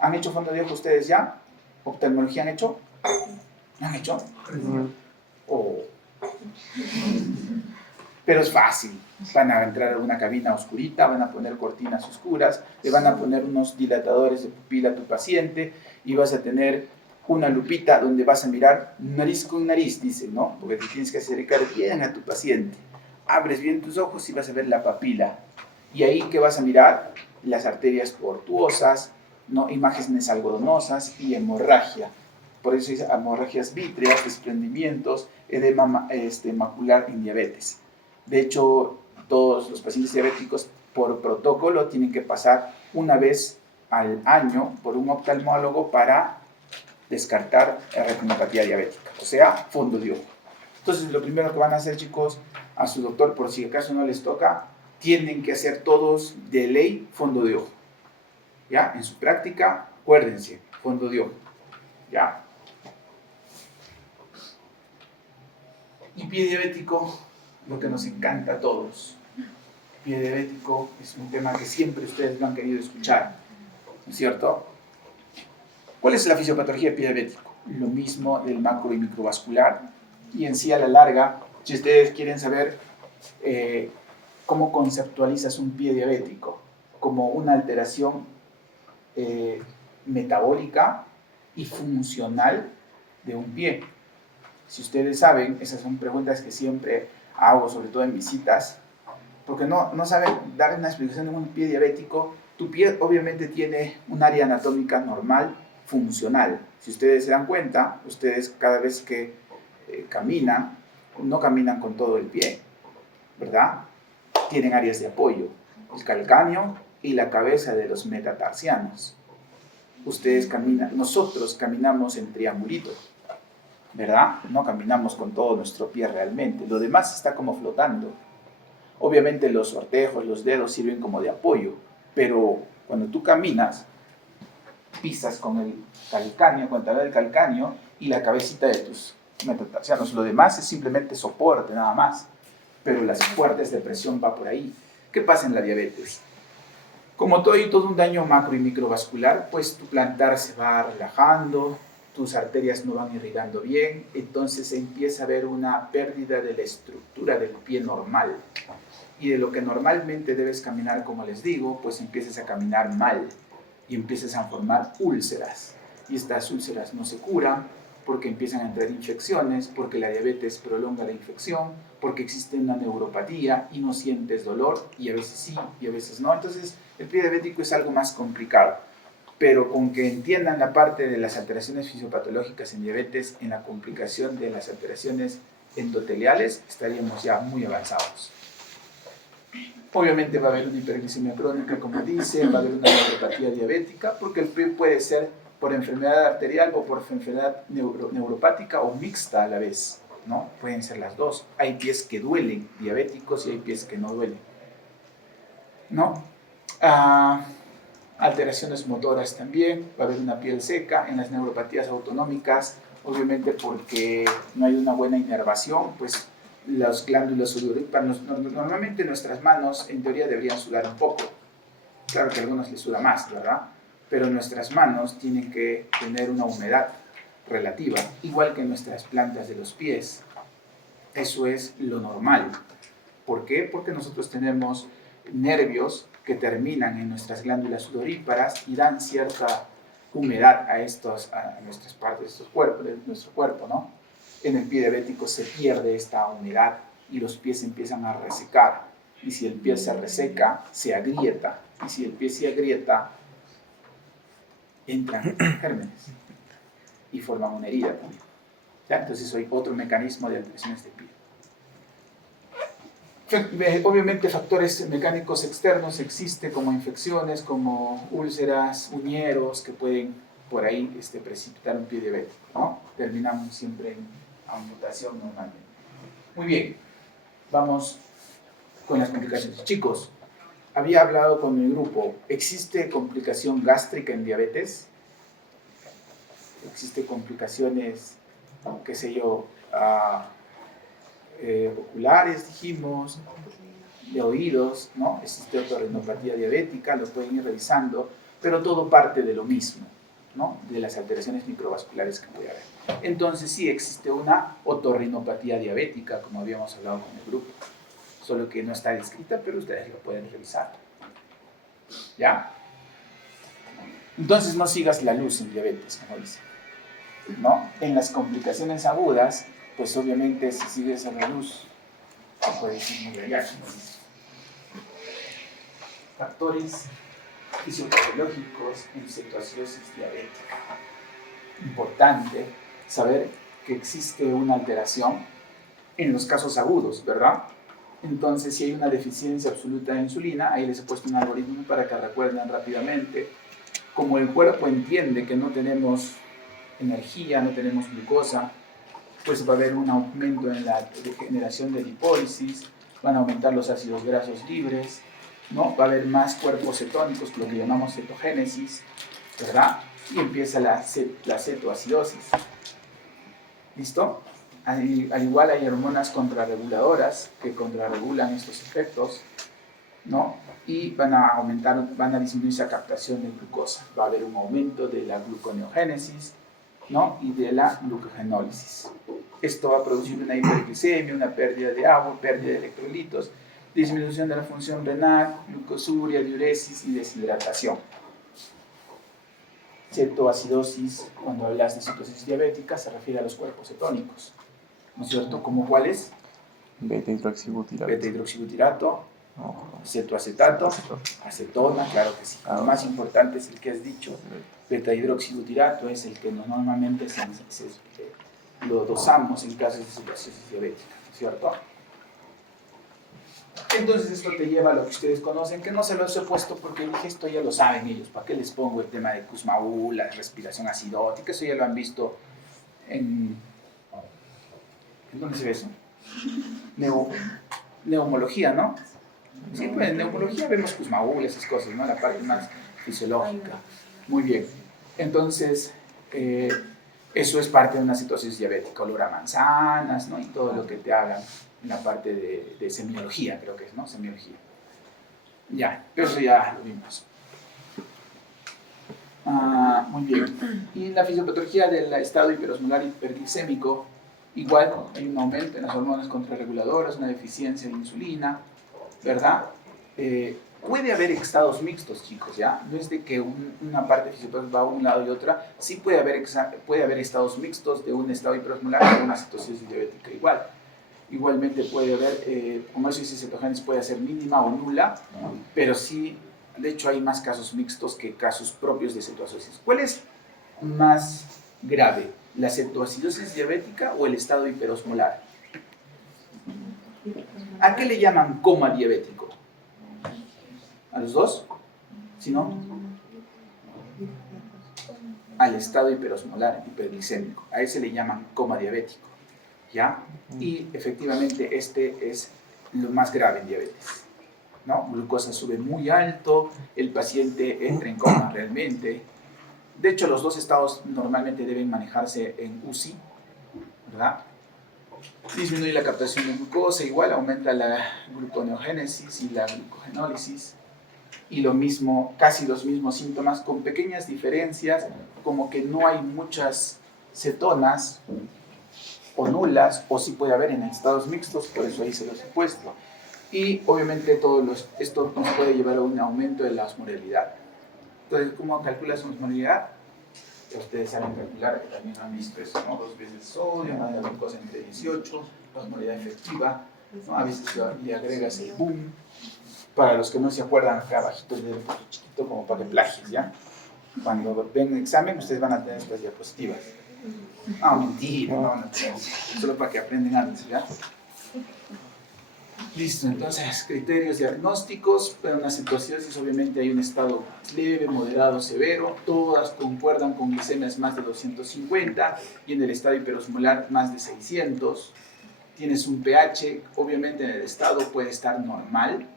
¿Han hecho fondo de ojo ustedes ya? ¿Oftalmología han hecho? ¿No han hecho? Oh. Pero es fácil. Van a entrar a una cabina oscurita, van a poner cortinas oscuras, le van a poner unos dilatadores de pupila a tu paciente y vas a tener una lupita donde vas a mirar nariz con nariz, dice, ¿no? Porque te tienes que acercar bien a tu paciente. Abres bien tus ojos y vas a ver la papila. Y ahí que vas a mirar las arterias tortuosas, ¿no? Imágenes algodonosas y hemorragia. Por eso dice hemorragias vítreas, desprendimientos, edema macular en diabetes. De hecho, todos los pacientes diabéticos por protocolo tienen que pasar una vez al año por un oftalmólogo para descartar la retinopatía diabética, o sea, fondo de ojo. Entonces, lo primero que van a hacer, chicos, a su doctor, por si acaso no les toca, tienen que hacer todos de ley fondo de ojo. ¿Ya? En su práctica, acuérdense, fondo de ojo. ¿Ya? Y pie diabético, lo que nos encanta a todos. Pie diabético es un tema que siempre ustedes lo han querido escuchar, ¿no es cierto? ¿Cuál es la fisiopatología del pie diabético? Lo mismo del macro y microvascular. Y en sí, a la larga, si ustedes quieren saber cómo conceptualizas un pie diabético, como una alteración metabólica y funcional de un pie. Si ustedes saben, esas son preguntas que siempre hago, sobre todo en visitas, porque no saben dar una explicación de un pie diabético. Tu pie obviamente tiene un área anatómica normal, funcional. Si ustedes se dan cuenta, ustedes cada vez que caminan, no caminan con todo el pie, ¿verdad? Tienen áreas de apoyo, el calcáneo y la cabeza de los metatarsianos. ustedes caminan, nosotros caminamos en triangulito, ¿verdad? No caminamos con todo nuestro pie realmente, lo demás está como flotando. Obviamente los sortejos, los dedos sirven como de apoyo, pero cuando tú caminas, pisas con el calcáneo, con el talón del calcáneo y la cabecita de tus metatarsianos. Lo demás es simplemente soporte, nada más. Pero las fuertes de presión va por ahí. ¿Qué pasa en la diabetes? Como todo y todo un daño macro y microvascular, pues tu plantar se va relajando, tus arterias no van irrigando bien, entonces empieza a haber una pérdida de la estructura del pie normal. Y de lo que normalmente debes caminar, como les digo, pues empiezas a caminar mal y empiezas a formar úlceras. Y estas úlceras no se curan porque empiezan a entrar infecciones, porque la diabetes prolonga la infección, porque existe una neuropatía y no sientes dolor, y a veces sí y a veces no. Entonces el pie diabético es algo más complicado. Pero con que entiendan la parte de las alteraciones fisiopatológicas en diabetes, en la complicación de las alteraciones endoteliales, estaríamos ya muy avanzados. Obviamente va a haber una hiperglicemia crónica, como dice, va a haber una neuropatía diabética, porque el PIB puede ser por enfermedad arterial o por enfermedad neuropática o mixta a la vez, ¿no? Pueden ser las dos. Hay pies que duelen, diabéticos, y hay pies que no duelen, ¿no? Alteraciones motoras también, va a haber una piel seca en las neuropatías autonómicas, obviamente porque no hay una buena inervación, pues las glándulas sudoríparas, normalmente nuestras manos en teoría deberían sudar un poco, claro que a algunos les suda más, ¿verdad? Pero nuestras manos tienen que tener una humedad relativa, igual que nuestras plantas de los pies. Eso es lo normal. ¿Por qué? Porque nosotros tenemos nervios que terminan en nuestras glándulas sudoríparas y dan cierta humedad a nuestras partes de nuestro cuerpo, ¿no? En el pie diabético se pierde esta humedad y los pies empiezan a resecar. Y si el pie se reseca, se agrieta. Y si el pie se agrieta, entran gérmenes y forman una herida también. ¿Ya? Entonces hay otro mecanismo de alteraciones de pie. Obviamente factores mecánicos externos existen, como infecciones, como úlceras, uñeros, que pueden por ahí precipitar un pie diabético, ¿no? Terminamos siempre en amputación normalmente. Muy bien, vamos con las complicaciones. Chicos, había hablado con mi grupo, ¿existe complicación gástrica en diabetes? ¿Existe complicaciones, qué sé yo, oculares, dijimos, de oídos, ¿no? Existe otorrinopatía diabética, lo pueden ir revisando, pero todo parte de lo mismo, ¿no? De las alteraciones microvasculares que puede haber. Entonces sí existe una otorrinopatía diabética, como habíamos hablado con el grupo, solo que no está descrita, pero ustedes lo pueden revisar. ¿Ya? Entonces no sigas la luz en diabetes, como dice, ¿no? En las complicaciones agudas, pues obviamente si sigues a la luz, te puedes ir muy allá, como dice. Factores fisiopatológicos en cetoacidosis diabética. Importante saber que existe una alteración en los casos agudos, ¿verdad? Entonces, si hay una deficiencia absoluta de insulina, ahí les he puesto un algoritmo para que recuerden rápidamente. Como el cuerpo entiende que no tenemos energía, no tenemos glucosa, pues va a haber un aumento en la generación de lipólisis, van a aumentar los ácidos grasos libres, ¿no? Va a haber más cuerpos cetónicos, lo que llamamos cetogénesis, ¿verdad? Y empieza la cetoacidosis. ¿Listo? Al igual hay hormonas contrarreguladoras que contrarregulan estos efectos, ¿no? Y van a disminuir esa captación de glucosa. Va a haber un aumento de la gluconeogénesis, ¿no? Y de la glucogenólisis. Esto va a producir una hiperglicemia, una pérdida de agua, pérdida de electrolitos, disminución de la función renal, glucosuria, diuresis y deshidratación. Cetoacidosis, cuando hablas de cetosis diabética, se refiere a los cuerpos cetónicos, ¿no es cierto? ¿Como cuáles? Beta-hidroxibutirato. Beta-hidroxibutirato, cetoacetato, acetona, claro que sí. Lo más importante es el que has dicho. Beta-hidroxibutirato es el que normalmente lo dosamos en casos de cetoacidosis diabética, ¿no es cierto? Entonces esto te lleva a lo que ustedes conocen, que no se los he puesto porque dije esto ya lo saben ellos, ¿para qué les pongo el tema de Kussmaul, la respiración acidótica? Eso ya lo han visto ¿en dónde se ve eso? Neumología, ¿no? Sí, pues en neumología vemos Kussmaul, esas cosas, ¿no? La parte más fisiológica. Muy bien. Entonces, eso es parte de una situación diabética, olor a manzanas, ¿no? Y todo lo que te hablan en la parte de semiología, creo que es, ¿no? Semiología. Ya, eso ya lo vimos. Muy bien. Y la fisiopatología del estado hiperosmolar hiperglicémico, igual hay un aumento en las hormonas contrarreguladoras, una deficiencia de insulina, ¿verdad? Puede haber estados mixtos, chicos, ¿ya? No es de que una parte fisiopatológica va a un lado y otra. Sí puede haber estados mixtos de un estado hiperosmolar a una cetosis diabética igual. Igualmente puede haber, como eso dice, cetogénesis puede ser mínima o nula, pero sí, de hecho hay más casos mixtos que casos propios de cetoacidosis. ¿Cuál es más grave? ¿La cetoacidosis diabética o el estado hiperosmolar? ¿A qué le llaman coma diabético? ¿A los dos? ¿Si no? Al estado hiperosmolar, hiperglicémico. A ese le llaman coma diabético. ¿Ya? Y efectivamente este es lo más grave en diabetes, ¿no? Glucosa sube muy alto, el paciente entra en coma realmente. De hecho, los dos estados normalmente deben manejarse en UCI, ¿verdad? Disminuye la captación de glucosa, igual aumenta la gluconeogénesis y la glucogenólisis. Y lo mismo, casi los mismos síntomas, con pequeñas diferencias, como que no hay muchas cetonas o nulas, o sí puede haber en estados mixtos, por eso ahí se los he puesto. Y obviamente esto nos puede llevar a un aumento de la osmolaridad. Entonces, ¿cómo calculas la osmolaridad? Ustedes saben calcular, que también han visto eso, ¿no? 2 veces sodio, más la glucosa entre 18, la osmolaridad efectiva, ¿no? A veces le agregas el boom. Para los que no se acuerdan, acá abajito el dedo chiquito como para que plagies, ¿ya? Cuando ven el examen, ustedes van a tener estas diapositivas. Ah, mentira, no, solo para que aprendan antes, ¿ya? Listo, entonces, criterios diagnósticos. Para una cetoacidosis obviamente hay un estado leve, moderado, severo. Todas concuerdan con glicemias más de 250 y en el estado hiperosmolar más de 600. Tienes un pH, obviamente en el estado puede estar normal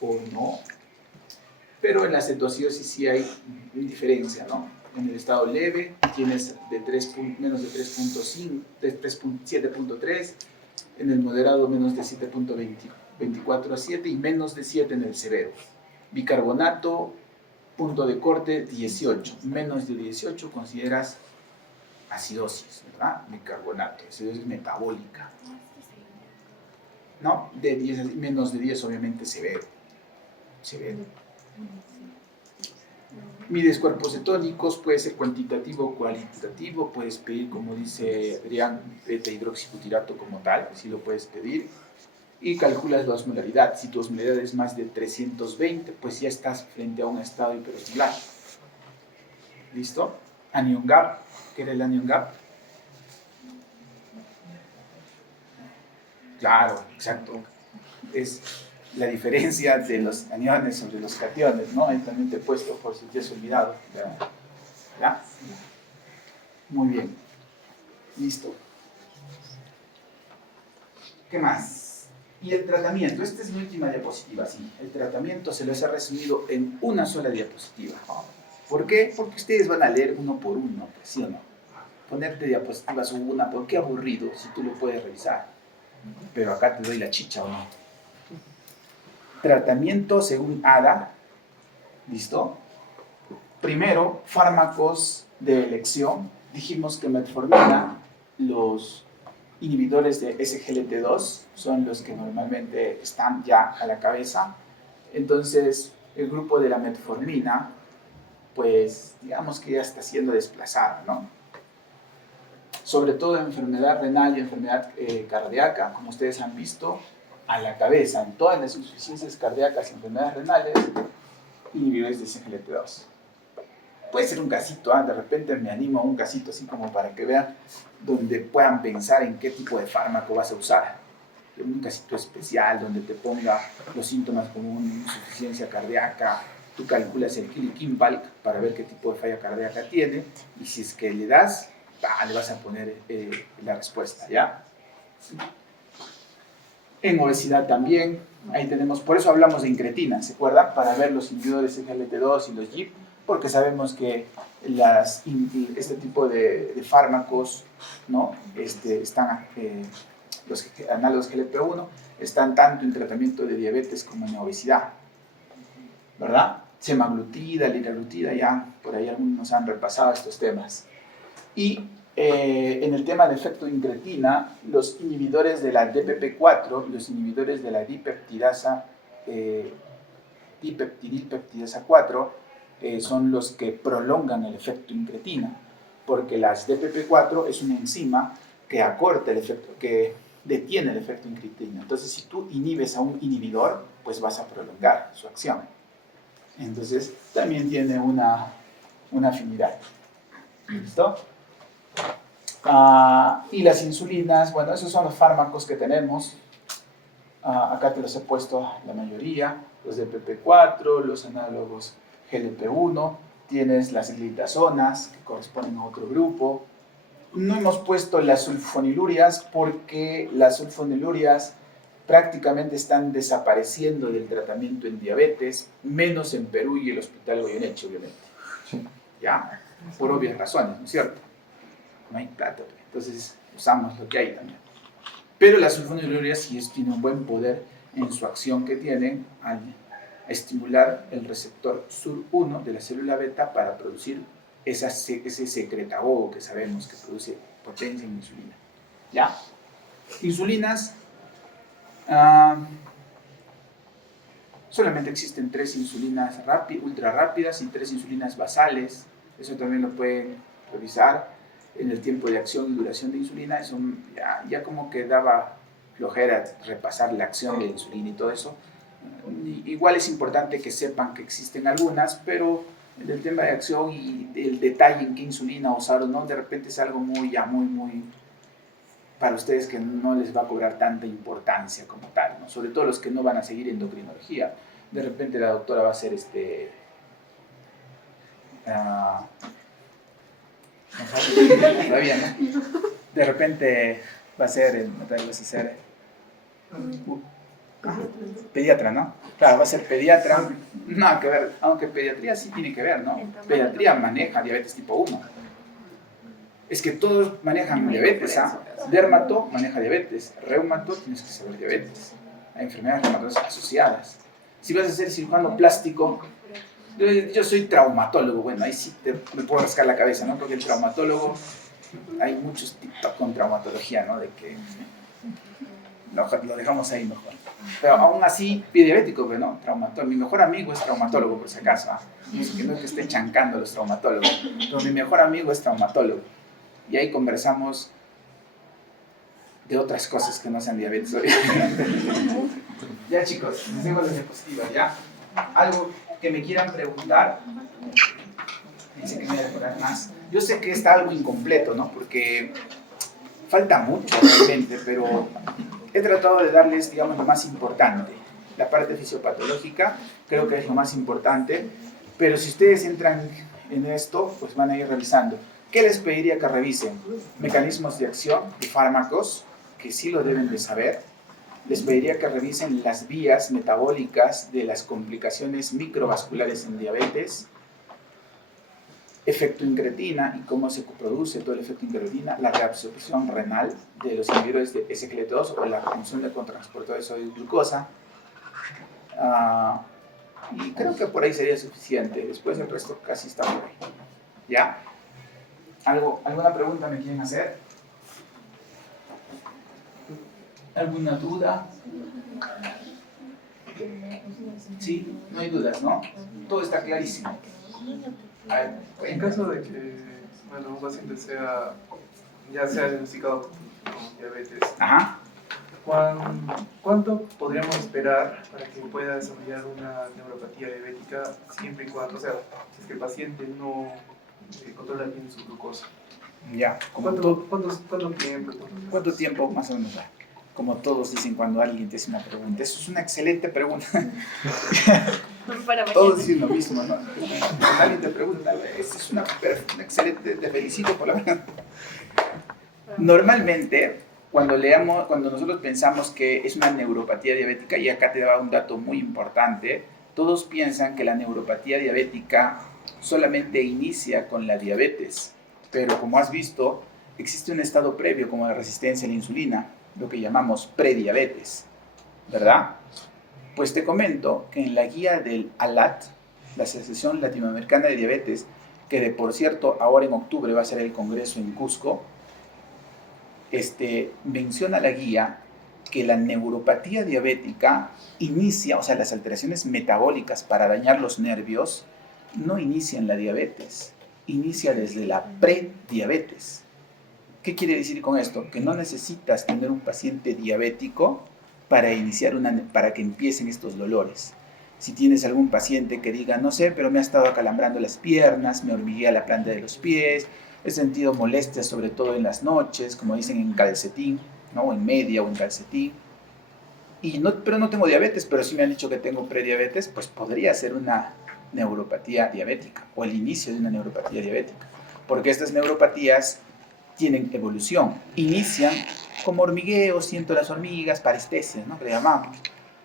o no, pero en la cetoacidosis sí hay diferencia, ¿no? En el estado leve tienes menos de 3.5, de 7.3, en el moderado menos de 7.24 a 7 y menos de 7 en el severo. Bicarbonato, punto de corte 18, menos de 18 consideras acidosis, ¿verdad? Bicarbonato, acidosis metabólica, ¿no? De 10, menos de 10 obviamente severo. Mides cuerpos cetónicos, puede ser cuantitativo o cualitativo, puedes pedir, como dice Adrián, beta-hidroxibutirato como tal, si lo puedes pedir, y calculas la osmolaridad. Si tu osmolaridad es más de 320, pues ya estás frente a un estado hiperosmolar. ¿Listo? Anion gap, ¿qué era el anion gap? Claro, exacto. Es la diferencia de los aniones sobre los cationes, ¿no? Ahí también te he puesto por si te has olvidado. ¿Ya? Muy bien. Listo. ¿Qué más? Y el tratamiento. Esta es mi última diapositiva, sí. El tratamiento se los he resumido en una sola diapositiva. ¿Por qué? Porque ustedes van a leer uno por uno, ¿sí o no? Ponerte diapositivas una, ¿por qué aburrido si tú lo puedes revisar? Pero acá te doy la chicha, ¿o no? Tratamiento según ADA, ¿listo? Primero, fármacos de elección. Dijimos que metformina, los inhibidores de SGLT2 son los que normalmente están ya a la cabeza. Entonces, el grupo de la metformina, pues digamos que ya está siendo desplazado, ¿no? Sobre todo en enfermedad renal y enfermedad cardíaca, como ustedes han visto, a la cabeza, en todas las insuficiencias cardíacas y enfermedades renales, inhibidores de SGLT2. Puede ser un casito, de repente me animo a un casito así como para que vean, donde puedan pensar en qué tipo de fármaco vas a usar. un casito especial donde te ponga los síntomas como una insuficiencia cardíaca. Tú calculas el Killing-Kinvalk para ver qué tipo de falla cardíaca tiene y si es que le das, le vas a poner la respuesta, ¿ya? En obesidad también, ahí tenemos, por eso hablamos de incretina, ¿se acuerdan? Para ver los inhibidores SGLT2 y los GIP, porque sabemos que este tipo de fármacos, ¿no? Están, los análogos GLP-1 están tanto en tratamiento de diabetes como en obesidad, ¿verdad? Semaglutida, liraglutida, ya por ahí algunos han repasado estos temas. Y en el tema de efecto de incretina, los inhibidores de la DPP4, los inhibidores de la dipeptidilpeptidasa 4, son los que prolongan el efecto incretina, porque las DPP4 es una enzima que acorta el efecto, que detiene el efecto incretina. Entonces, si tú inhibes a un inhibidor, pues vas a prolongar su acción. Entonces, también tiene una afinidad. ¿Listo? Y las insulinas, bueno, esos son los fármacos que tenemos. Acá te los he puesto la mayoría, los DPP4, los análogos GLP-1, tienes las glitazonas que corresponden a otro grupo. No hemos puesto las sulfonilurias porque las sulfonilurias prácticamente están desapareciendo del tratamiento en diabetes, menos en Perú y el Hospital Goyeneche, obviamente. Sí. ¿Ya? Por obvias razones, ¿no es cierto? No hay plata, entonces usamos lo que hay también. Pero las sulfonilurias sí tienen un buen poder en su acción que tienen al estimular el receptor SUR1 de la célula beta para producir ese secretagogo que sabemos que produce potencia en insulina. ¿Ya? Insulinas, solamente existen 3 insulinas ultra rápidas y 3 insulinas basales. Eso también lo pueden revisar en el tiempo de acción y duración de insulina. Eso ya como que daba flojera repasar la acción de la insulina y todo eso. Igual es importante que sepan que existen algunas, pero en el tema de acción y el detalle en qué insulina usar o no, de repente es algo muy para ustedes que no les va a cobrar tanta importancia como tal, ¿no? Sobre todo los que no van a seguir endocrinología. De repente la doctora va a hacer todavía, ¿no? De repente va a ser, pediatra, ¿no? Claro, va a ser pediatra. Nada que ver, aunque pediatría sí tiene que ver, ¿no? Pediatría maneja diabetes tipo 1. Es que todos manejan diabetes, ¿ah? Dermato maneja diabetes, reumato tienes que saber diabetes. Hay enfermedades reumatosas asociadas. Si vas a ser cirujano plástico, yo soy traumatólogo, bueno, ahí sí me puedo rascar la cabeza, ¿no? Porque el traumatólogo, hay muchos TikTok con traumatología, ¿no? De que lo dejamos ahí mejor. Pero aún así, pie diabético, pero no, traumatólogo. Mi mejor amigo es traumatólogo, por si acaso, ¿ah? No es que esté chancando a los traumatólogos, pero mi mejor amigo es traumatólogo. Y ahí conversamos de otras cosas que no sean diabetes. Ya, chicos, les dejo las diapositivas, ¿ya? Algo que me quieran preguntar. Dice que me voy a decorar más. Yo sé que está algo incompleto, ¿no? Porque falta mucho realmente, pero he tratado de darles, digamos, lo más importante. La parte fisiopatológica creo que es lo más importante, pero si ustedes entran en esto, pues van a ir revisando. ¿Qué les pediría que revisen? Mecanismos de acción de fármacos, que sí lo deben de saber. Les pediría que revisen las vías metabólicas de las complicaciones microvasculares en diabetes, efecto incretina y cómo se produce todo el efecto incretina, la reabsorción renal de los inhibidores de SGLT2 o la función de contransportador de sodio y glucosa. Y creo que por ahí sería suficiente. Después el resto casi está por ahí. ¿Ya? ¿Alguna pregunta me quieren hacer? ¿Alguna duda? Sí, no hay dudas, ¿no? Todo está clarísimo. En caso de que un paciente ya sea diagnosticado con diabetes, Ajá. ¿cuánto podríamos esperar para que pueda desarrollar una neuropatía diabética siempre y cuando, o sea, si es que el paciente no controla bien su glucosa? Ya. ¿Cuánto tiempo? ¿Cuánto tiempo más o menos va? como todos dicen cuando alguien te hace una pregunta. Eso es una excelente pregunta. Para Todos mañana. dicen lo mismo, ¿no? Cuando alguien te pregunta, esa es una excelente, te felicito por la verdad. Normalmente, cuando nosotros pensamos que es una neuropatía diabética, y acá te daba un dato muy importante, todos piensan que la neuropatía diabética solamente inicia con la diabetes, pero como has visto, existe un estado previo como la resistencia a la insulina, lo que llamamos prediabetes, ¿verdad? Pues te comento que en la guía del ALAT, la Asociación Latinoamericana de Diabetes, que de por cierto ahora en octubre va a ser el congreso en Cusco, menciona la guía que la neuropatía diabética inicia, o sea, las alteraciones metabólicas para dañar los nervios, no inician la diabetes, inicia desde la prediabetes. ¿Qué quiere decir con esto? Que no necesitas tener un paciente diabético para que empiecen estos dolores. Si tienes algún paciente que diga, no sé, pero me ha estado acalambrando las piernas, me hormiguea la planta de los pies, he sentido molestias sobre todo en las noches, como dicen en calcetín, ¿no? O en media o en calcetín, pero no tengo diabetes, pero sí me han dicho que tengo prediabetes, pues podría ser una neuropatía diabética o el inicio de una neuropatía diabética, porque estas neuropatías tienen evolución, inician como hormigueo, siento las hormigas, parestesias, ¿no? Que le llamamos,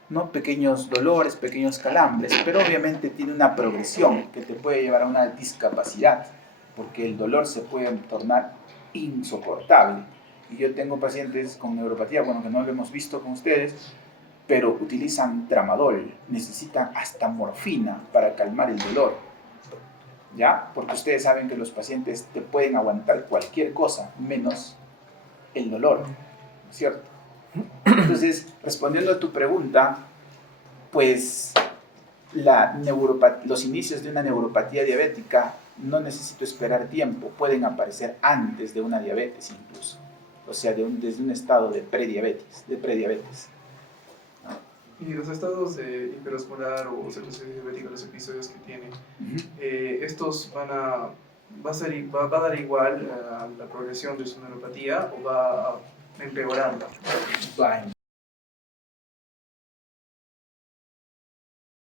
¿no? Pequeños dolores, pequeños calambres, pero obviamente tiene una progresión que te puede llevar a una discapacidad, porque el dolor se puede tornar insoportable. Y yo tengo pacientes con neuropatía, bueno, que no lo hemos visto con ustedes, pero utilizan tramadol, necesitan hasta morfina para calmar el dolor, ¿ya? Porque ustedes saben que los pacientes te pueden aguantar cualquier cosa, menos el dolor, ¿no es cierto? Entonces, respondiendo a tu pregunta, pues los inicios de una neuropatía diabética no necesito esperar tiempo, pueden aparecer antes de una diabetes incluso, o sea, desde un estado de prediabetes. Y los estados de hiperosmolar o cirrosis diabética, los episodios que tiene, ¿estos va a dar igual a la progresión de su neuropatía o va a empeorarla? Va a